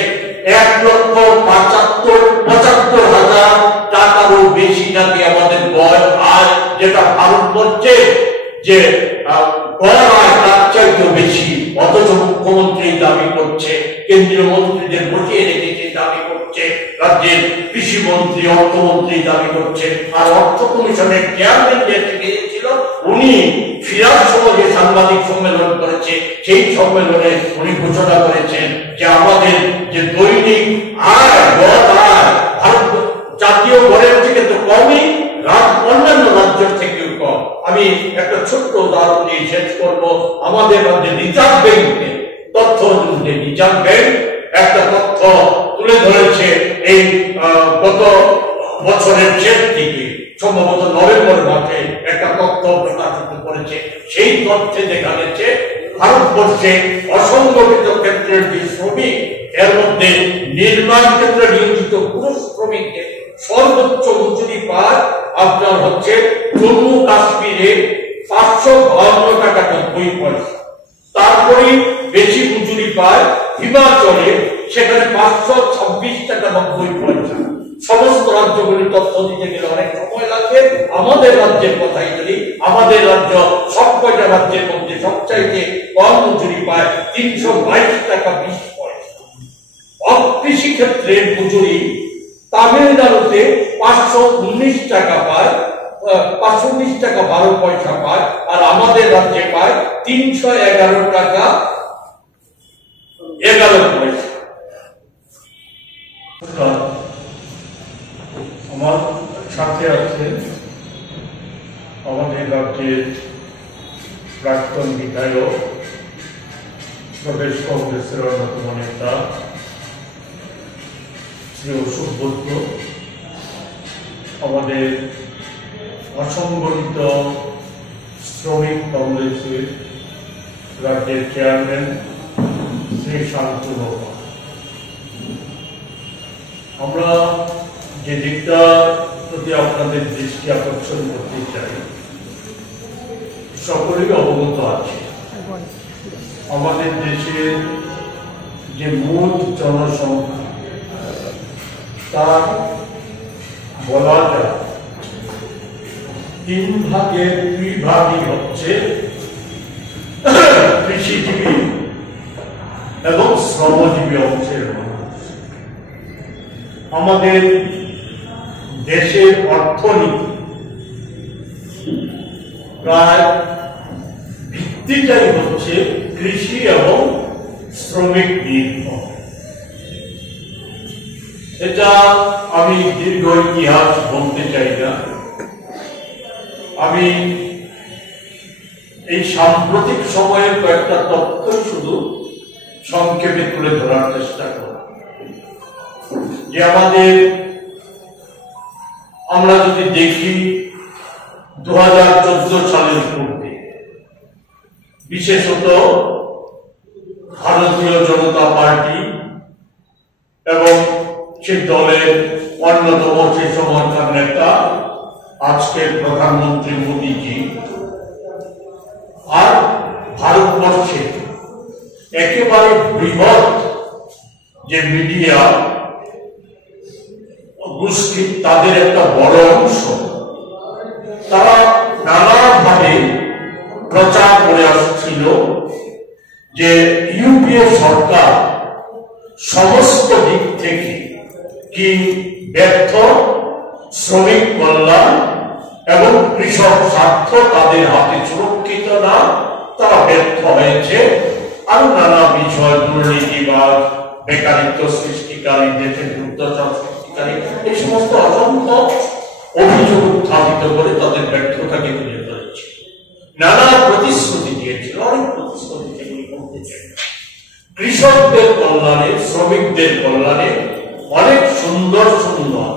1,75,000 টাকারও বেশি নাকি আমাদের গড় আয়, যেটা ভারতবর্ষের যে গড় আয় তার চাইতেও বেশি। অথচ মুখ্যমন্ত্রী দাবি করছে, কেন্দ্রীয় মন্ত্রীদের বসিয়ে রেখেছে দাবি করছে, রাজ্যের কৃষি মন্ত্রী অর্থমন্ত্রী দাবি করছে। আর অর্থ কমিশনের চেয়ারম্যান যে গিয়েছিল উনি ফিরার সময় যে সাংবাদিক সম্মেলন করেছে সেই সম্মেলনে উনি ঘোষণা করেছেন যে আমাদের যে দৈনিক আয় গড় আয় ভারত জাতীয় গড়ের থেকে তো কমই, অন্যান্য রাজ্যের থেকেও কম। আমি একটা ছোট্ট উদাহরণ দিয়ে শেষ করব। আমাদের রাজ্যে রিজার্ভ ব্যাংকের তথ্য অনুযায়ী রিজার্ভ ব্যাংক একটা তথ্য তুলে ধরেছে এই গত বছরের শেষ দিকে, সম্ভবত নভেম্বর মাসে একটা তথ্য প্রকাশিত করেছে। সেই তথ্যে দেখা গেছে ভারতবর্ষে অসংগঠিত ক্ষেত্রের যে শ্রমিক, এর মধ্যে নির্মাণ ক্ষেত্রে নিয়োজিত পুরুষ শ্রমিকদের সর্বোচ্চ মজুরি পায় আপনার হচ্ছে জম্মু কাশ্মীরে 552 টাকা 90 পয়সা। তারপরে বেশি মজুরি পায় হিমাচলে, সেখানে 526 টাকা 90 পয়সা। সমস্ত রাজ্যগুলি তথ্য দিতে গেলে অনেক সময় লাগবে। আমাদের রাজ্যের কথাই যদি, আমাদের রাজ্য সব কয়টা রাজ্যের মধ্যে সবচাইতে কম মজুরি পায় 322 টাকা 20 পয়সা। কৃষি ক্ষেত্রের মজুরি তামিলনাড়ুতে 519 টাকা পায়, 519 টাকা 12 পয়সা পায়, আর আমাদের রাজ্যে পায় 311 টাকা 11 পয়সা। আমার সাথে আছে আমাদের রাজ্যের প্রাক্তন বিধায়ক প্রদেশ কংগ্রেসের অন্যতম নেতা শ্রী সুব্রত, আমাদের অসংগঠিত শ্রমিক কংগ্রেসের রাজ্যের চেয়ারম্যান শ্রী শান্তনু পাল। আমরা যে দিকটার প্রতি আপনাদের দৃষ্টি আকর্ষণ করতে চাই, সকলেই অবগত আছে আমাদের দেশের যে মূল জনসংখ্যা তার বলা যায় 3 ভাগের 2 ভাগই হচ্ছে কৃষিজীবী এবং শ্রমজীবী অংশের মানুষ। আমাদের দেশের অর্থনীতি প্রায় ভিত্তিটাই হচ্ছে কৃষি এবং শ্রমিক নির্ভর। এটা আমি দীর্ঘ ইতিহাস বলতে চাই না, আমি এই সাম্প্রতিক সময়ের কয়েকটা তথ্য শুধু সংক্ষেপে তুলে ধরার চেষ্টা করব। যে আমরা যদি দেখি 2014 সালের পূর্বে বিশেষত ভারতীয় জনতা পার্টি এবং সেই দলের অন্যতম সেই সময়কার নেতা আজকের প্রধানমন্ত্রী মোদীজি আর ভারতবর্ষে একেবারে বৃহৎ যে মিডিয়া গোষ্ঠী, তাদের একটা বড় অংশ তারা নানাভাবে প্রচার করে আসছিল যে ইউপিএ সরকার সমস্ত দিক থেকে কি ব্যর্থ, শ্রমিক কল্যাণ এবং কৃষক স্বার্থ তাদের হাতে সুরক্ষিত না, তারা ব্যর্থ হয়েছে। আর নানা বিষয়, দুর্নীতিবাদ, বেকারিত্ব সৃষ্টিকারী, দেশের দুর্দশা সৃষ্টিকারী, এই সমস্ত অসংখ্য অভিযোগ উত্থাপিত করে তাদের ব্যর্থতাকে তুলে ধরেছে। নানা প্রতিশ্রুতি দিয়েছিল, অনেক প্রতিশ্রুতি থেকে বলতে চাই। কৃষকদের কল্যাণে, শ্রমিকদের কল্যাণে অনেক সুন্দর সুন্দর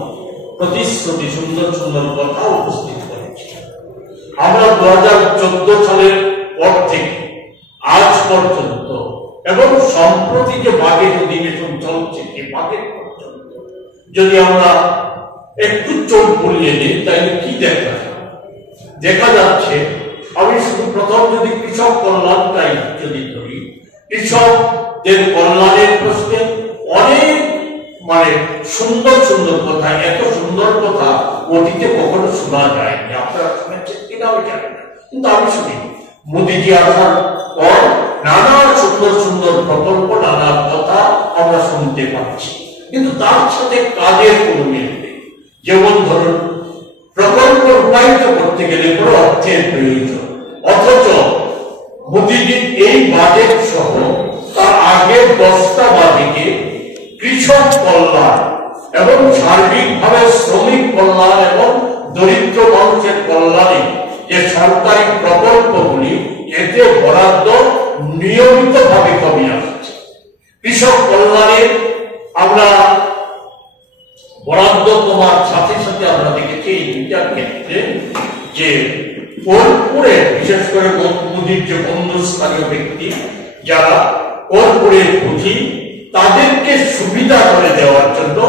প্রতিশ্রুতি, সুন্দর সুন্দর কথা উপস্থিত করেছে। আমরা 2014 সালের পর থেকে আজ পর্যন্ত এবং সম্প্রতি যে বাজেট অধিবেশন চলছে, এই বাজেট পর্যন্ত যদি আমরা একটু চোখ বুলিয়ে নিই, তাহলে কি দেখা যাচ্ছে, আমি শুধু প্রথম যদি কৃষক কল্যাণটাই যদি ধরি, কৃষকদের কল্যাণের প্রশ্নে অনেক সুন্দর সুন্দর কথা, এত সুন্দর কথা অতীতে কখনো শোনা যায়নি। আপনারা শুনেছেন কিনা আমি জানি না, কিন্তু আমি শুনি মোদীজি আসার পর নানা সুন্দর সুন্দর প্রকল্প, নানা কথা আমরা শুনতে পাচ্ছি, কিন্তু তার সাথে কাজের কোনো মিল নেই। যেমন ধরুন, প্রকল্প রূপায়িত করতে গেলে কোনো অর্থের প্রয়োজন, অথচ মোদীজির এই বাজেট সহ তার আগের 10টা বাজেটে কৃষক কল্যাণ এবং সার্বিকভাবে শ্রমিক কল্যাণ এবং দরিদ্র মানুষের কল্যাণে যে সরকারি প্রকল্পগুলি, এতে বরাদ্দ নিয়মিতভাবে কমে আসছে। কৃষক কল্যাণে আমরা বরাদ্দ কমার সাথে সাথে আমরা দেখেছি এই দুইটার ক্ষেত্রে যে কর্পোরেট, বিশেষ করে মোদীর যে বন্ধুস্থানীয় ব্যক্তি যারা কর্পোরেট পুঁজি, তাদেরকে সুবিধা করে দেওয়ার জন্য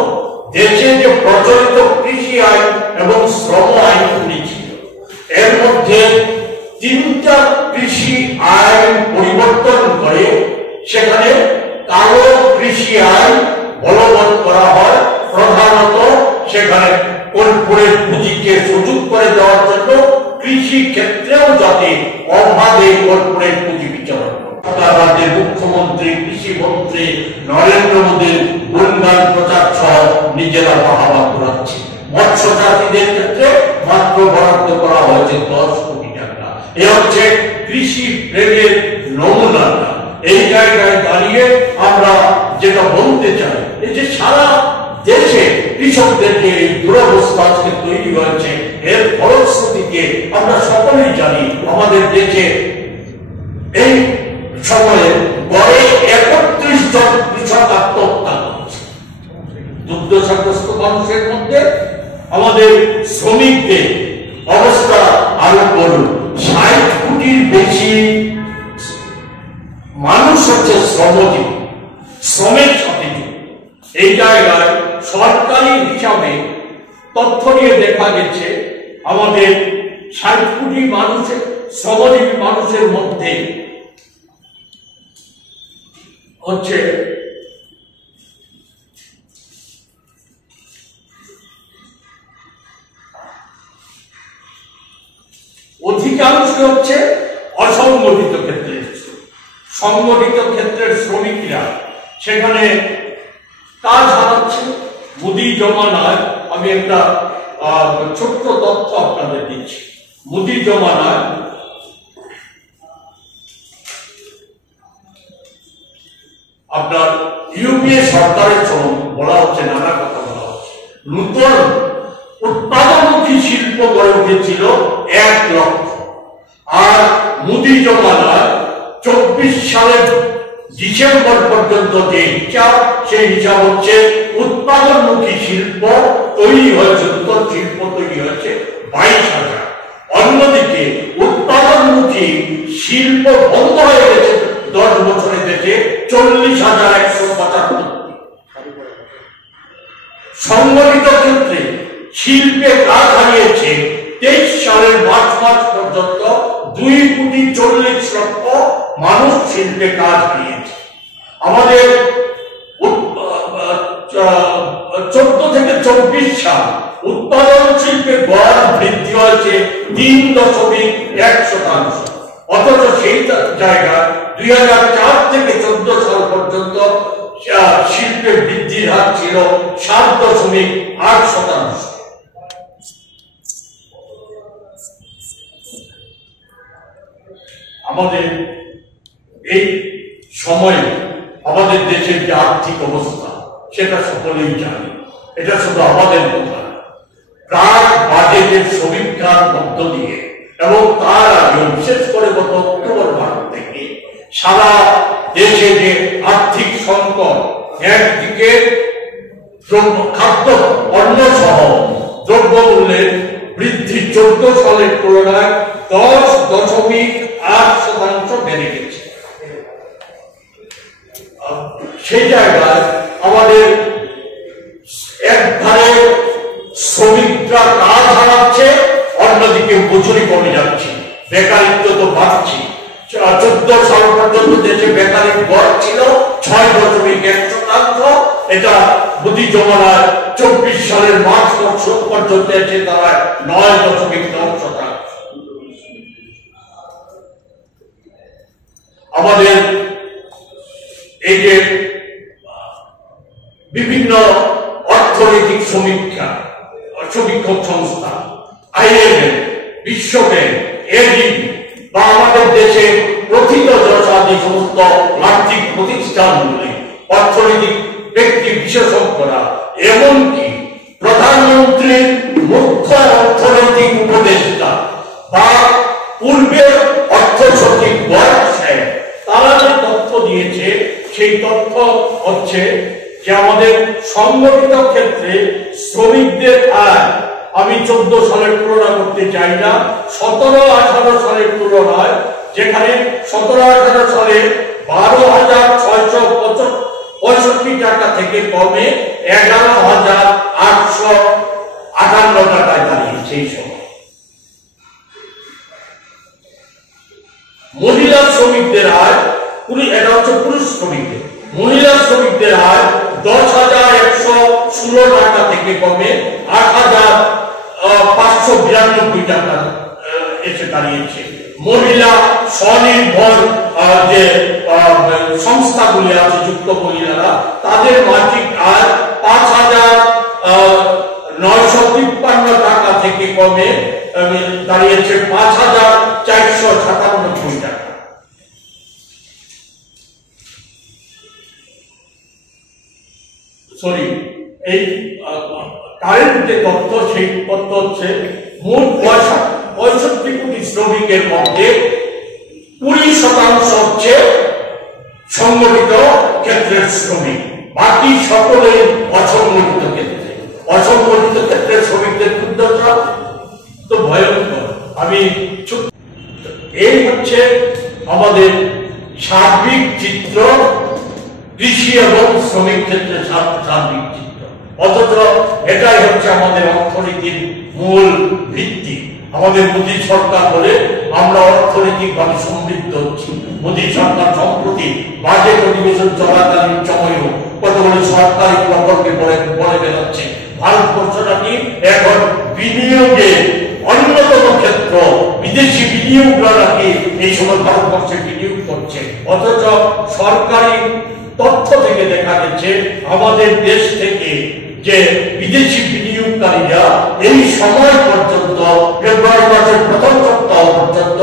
দেশে যে প্রচলিত কৃষি আইন এবং শ্রম আইনগুলি ছিল, এর মধ্যে 3টা কৃষি আইন পরিবর্তন করে সেখানে কালো কৃষি আইন বলবৎ করা হয়। প্রধানত সেখানে কর্পোরেট পুঁজিকে সুযোগ করে দেওয়ার জন্য কৃষি ক্ষেত্রেও যাতে অবাধে কর্পোরেট পুঁজি বিচরণ। রাজ্যের মুখ্যমন্ত্রী, কৃষি মন্ত্রী নরেন্দ্র মোদীর গুণগান প্রচার সহ নিজেরা বাহাবা করাচ্ছে। মৎস্য চাষীদের ক্ষেত্রে মাত্র বরাদ্দ করা হয়েছে 10 কোটি টাকা। এ হচ্ছে কৃষি প্রেমের নমুনাটা। এই জায়গায় দাঁড়িয়ে আমরা যেটা বলতে চাই, এই যে সারা দেশে কৃষকদের যে দুরবস্থা আজকে তৈরি হয়েছে, এর ফলশ্রুতিকে আমরা সকলেই জানি। আমাদের দেশে এই সময়ে গড়ে 31 জন কৃষক আত্মহত্যা করেছে। দুর্দশাগ্রস্ত মানুষের মধ্যে আমাদের শ্রমিকদের অবস্থা আরো বলুন। 60 কোটির বেশি মানুষ হচ্ছে শ্রমজীবী, শ্রমের সাথে যুক্ত। এই জায়গায় সরকারি হিসাবে তথ্য নিয়ে দেখা গেছে আমাদের 60 কোটি মানুষের শ্রমজীবী মানুষের মধ্যে হচ্ছে অধিকাংশ হচ্ছে অসংগঠিত ক্ষেত্রের। সংগঠিত ক্ষেত্রের শ্রমিকরা সেখানে কাজ হারাচ্ছে। মুদি জমানায় আমি একটা ছোট্ট তথ্য আপনাদের দিচ্ছি। মুদি জমানায় আপনার ইউপিএ সরকারের সময় বলা হচ্ছে, নানা কথা বলা হচ্ছে, নূতন উৎপাদনমুখী শিল্প গড়ে উঠেছিল 1 লক্ষ। আর মুদি জমানায় 24 সালের ডিসেম্বর পর্যন্ত যে হিসাব, সেই হিসাব হচ্ছে উৎপাদনমুখী শিল্প তৈরি হয়েছে, নূতন শিল্প তৈরি হয়েছে 22,000। অন্যদিকে উৎপাদনমুখী শিল্প বন্ধ হয়ে গেছে 10 বছরে দেশে 40,175। সংগঠিত ক্ষেত্রে শিল্পে কাজ হারিয়েছে 23 সালের মার্চ মাস পর্যন্ত 2,40,00,000 মানুষ শিল্পে কাজ হারিয়েছে। আমাদের 14 থেকে 24 সাল উৎপাদন শিল্পে গড় বৃদ্ধি হয়েছে 3.1%। অথচ সেই জায়গায় 2004 থেকে 14 সাল পর্যন্ত শিল্পের বৃদ্ধির হার ছিল 7.8%। আমাদের এই সময়ে আমাদের দেশের যে আর্থিক অবস্থা সেটা সকলেই জানে। এটা শুধু আমাদের কথা না, প্রাক বাজেটের সমীক্ষার মধ্য দিয়ে এবং তার আগে বিশেষ করে গত অক্টোবর মাস থেকে সারা দেশে যে আর্থিক সংকট, একদিকে খাদ্য পণ্য সহ দ্রব্যমূল্যের বৃদ্ধি 14 সালের তুলনায় 10.8% বেড়ে গেছে। সেই জায়গায় আমাদের একধারে শ্রমিকরা কাজ হারাচ্ছে, অন্যদিকে মজুরি কমে যাচ্ছে, বেকারিত্ব তো বাড়ছে। 14 সাল পর্যন্ত দেশে বেকারের গড় ছিল 6.1%। এটা মুদি জমানায় 24 সালের মার্চ মাস পর্যন্ত এসে দাঁড়ায় 9.9%। আমাদের এই যে বিভিন্ন অর্থনৈতিক সমীক্ষক সংস্থা, IMF, বিশ্ব ব্যাংক, এডিবি বা আমাদের দেশে প্রথিত যশাদি সমস্ত আর্থিক প্রতিষ্ঠানগুলি, অর্থনৈতিক ব্যক্তি বিশেষজ্ঞরা, এমনকি প্রধানমন্ত্রীর মুখ্য অর্থনৈতিক উপদেষ্টা বা পূর্বের অর্থ সচিব সাহেব, তারা যে তথ্য দিয়েছে সেই তথ্য হচ্ছে যে আমাদের সংগঠিত ক্ষেত্রে শ্রমিকদের আয়, আমি 14 সালের তুলনা করতে চাই না, 17-18 সালের তুলনায়, যেখানে 17-18 সালে 12,665 টাকা থেকে কমে 11,858 টাকায় দাঁড়িয়েছে এই সময়। মহিলা শ্রমিকদের আয়, এটা হচ্ছে পুরুষ শ্রমিকদের, মহিলা শ্রমিকদের আয় 10,116 টাকা থেকে কমে 8,592 টাকা এসে দাঁড়িয়েছে। মহিলা স্বনির্ভর যে সংস্থাগুলি আছে, যুক্ত মহিলারা, তাদের মাসিক আয় 5,953 টাকা থেকে কমে দাঁড়িয়েছে 5,497 টাকা। সরি, এই কারেন্ট যে তথ্য, সেই তথ্য হচ্ছে মোট 65 কোটি শ্রমিকের মধ্যে 20% হচ্ছে সংগঠিত সংগঠিত ক্ষেত্রের শ্রমিক, বাকি সকলেই অসংগঠিত ক্ষেত্রে। অসংগঠিত ক্ষেত্রের শ্রমিকদের দুর্দশা তো ভয়ঙ্কর। আমি এই হচ্ছে আমাদের সার্বিক চিত্র, কৃষি এবং শ্রমিক ক্ষেত্রে সার্বিক চিত্র। অথচ এটাই হচ্ছে আমাদের অর্থনীতির মূল ভিত্তি। আমাদের মোদী সরকার বলে আমরা অর্থনৈতিকভাবে সমৃদ্ধ হচ্ছি। মোদী সরকার সম্প্রতি বাজেট অধিবেশন চলাকালীন সময়েও কতগুলি সরকারি প্রকল্পে বলে বেড়াচ্ছে ভারতবর্ষটা কি এখন বিনিয়োগের অন্যতম ক্ষেত্র, বিদেশি বিনিয়োগরা নাকি এই সময় ভারতবর্ষে বিনিয়োগ করছে। অথচ সরকারি তথ্য থেকে দেখা গেছে আমাদের দেশ থেকে যে বিদেশি বিনিয়োগকারীরা এই সময় পর্যন্ত ফেব্রুয়ারি মাসের প্রথম সপ্তাহ পর্যন্ত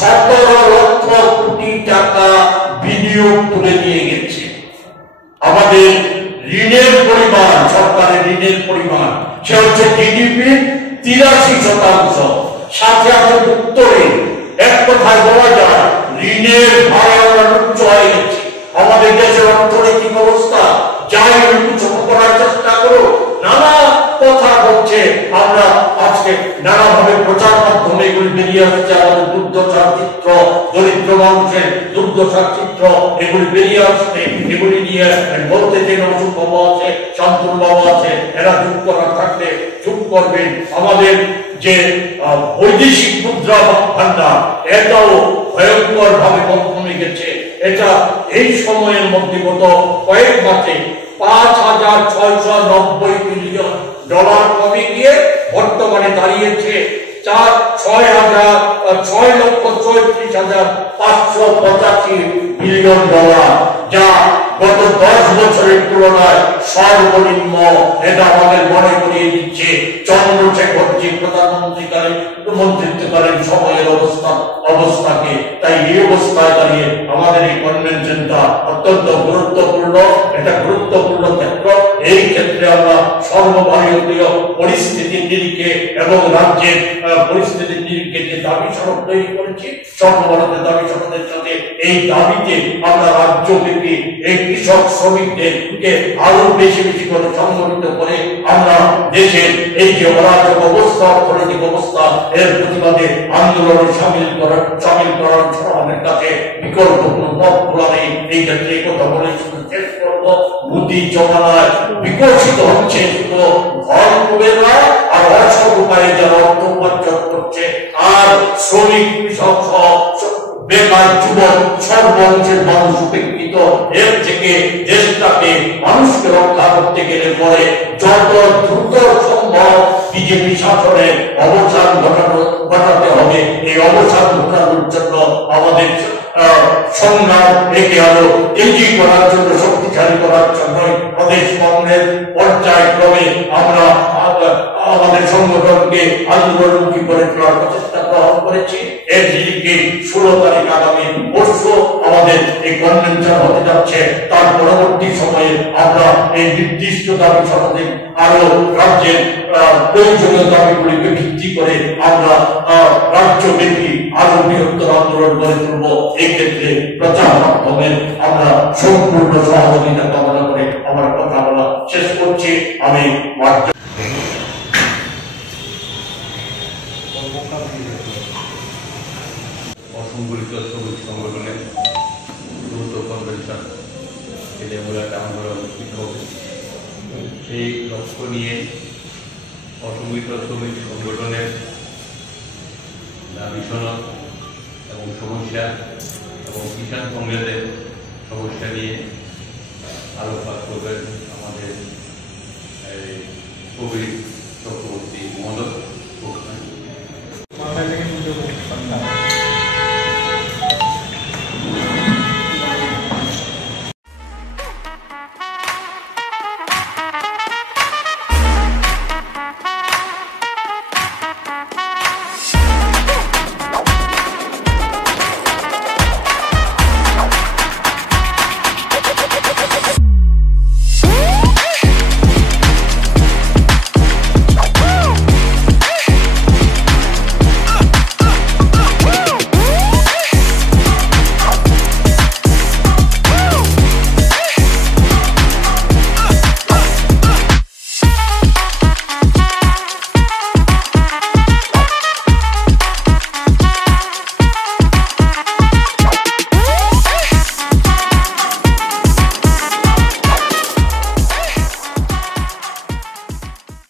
17 লক্ষ কোটি টাকা বিনিয়োগ তুলে নিয়ে গেছে। আমাদের ঋণের পরিমাণ, সরকারের ঋণের পরিমাণ সে হচ্ছে জিডিপি 83%। সাথে আছে উত্তরে এক কথায় বলা যায় ঋণের ভার উচ্চ হয়ে গেছে। আমাদের দেশের অর্থনৈতিক অবস্থা যাই উচ্চ করার চেষ্টা করো, নানা কথা বলছে। আমরা আজকে নানাভাবে প্রচার মাধ্যমে এগুলি বেরিয়ে আসছে, আমাদের দুর্দশার চিত্র, দরিদ্র মানুষের দুর্দশার চিত্র এগুলি বেরিয়ে আসছে। এগুলি নিয়ে বলতে যে নজরুল বাবা আছে, শান্তনু বাবা আছে, এরা চুপ করার থাকলে চুপ করবেন। আমাদের যে বৈদেশিক মুদ্রা ভান্ডার এটাও ভয়ঙ্কর ভাবে কমে গেছে। এটা এই সময়ের মধ্যে গত কয়েক মাসে 5,690 বিলিয়ন ডলার কমে গিয়ে বর্তমানে দাঁড়িয়েছে 6,34,585 বিলিয়ন ডলার, যা গত 10 বছরের তুলনায় সর্বনিম্ন। এটা আমাদের মনে করিয়ে দিচ্ছে চন্দ্রশেখরজি প্রধানমন্ত্রীকালীন মন্ত্রিত্বকালীন সময়ের অবস্থাকে। তাই এই অবস্থায় দাঁড়িয়ে আমাদের এই কনভেনশনটা অত্যন্ত গুরুত্বপূর্ণ। এটা গুরুত্বপূর্ণ ক্ষেত্র। এই ক্ষেত্রে আমরা সর্বভারতীয় পরিস্থিতির নিরিখে এবং রাজ্যের পরিস্থিতির নিরিখে যে দাবি সনদ তৈরি করেছি, সর্বভারতের দাবি সনদের সাথে এই দাবিতে আমরা রাজ্যব্যাপী এই কৃষক শ্রমিকদেরকে আরো বেশি বেশি করে সংগঠিত করে আমরা দেশের এই যে অরাজক অবস্থা, অর্থনৈতিক অবস্থা, এর প্রতিবাদে আন্দোলনে সামিল করার আমাদের কাছে বিকল্প কোন পথ খোলা নেই। এই ক্ষেত্রে কথা বলে শেষ করব, মোদী জমানায় বিকশিত হচ্ছে শুধু ধন কুবেররা আর অসৎ উপায়ে যারা অর্থ উপার্জন করছে, আর শ্রমিক কৃষক বেকার যুবক সর্বংশের মানুষ উপেক্ষিত। এর থেকে দেশটাকে মানুষকে রক্ষা করতে গেলে পরে যত দ্রুত সম্ভব বিজেপি শাসনের অবসান ঘটাতে হবে। এই অবসান ঘটানোর জন্য আমাদের সংগ্রাম একে আরো তেজি করার জন্য, শক্তিশালী করার জন্য প্রদেশ কংগ্রেস পর্যায়ক্রমে আমরা আমাদের সংগঠনকে আন্দোলনমুখী করে তোলার প্রচেষ্টা গ্রহণ করেছি। এর দিকে 16 তারিখ আগামী পরশু আমাদের এই কনভেনশন হতে যাচ্ছে। তার পরবর্তী সময়ে আমরা এই নির্দিষ্ট দাবি সনদে আরো রাজ্যের প্রয়োজনীয় দাবিগুলিকে ভিত্তি করে আমরা রাজ্যব্যাপী আরো বৃহত্তর আন্দোলন গড়ে তুলব। এই ক্ষেত্রে প্রচার মাধ্যমে আমরা সম্পূর্ণ সহযোগিতা কামনা করে আমার কথা বলা শেষ করছি। আমি অসংগঠিত শ্রমিক সংগঠনের দ্রুত কনভেনশন মূলত আন্দোলন বিক্ষোভ, সেই লক্ষ্য নিয়ে অসংগঠিত শ্রমিক সংগঠনের দাবি সনদ এবং সমস্যা এবং কিষাণ কংগ্রেসের সমস্যা নিয়ে আলোকপাত করবেন আমাদের কবি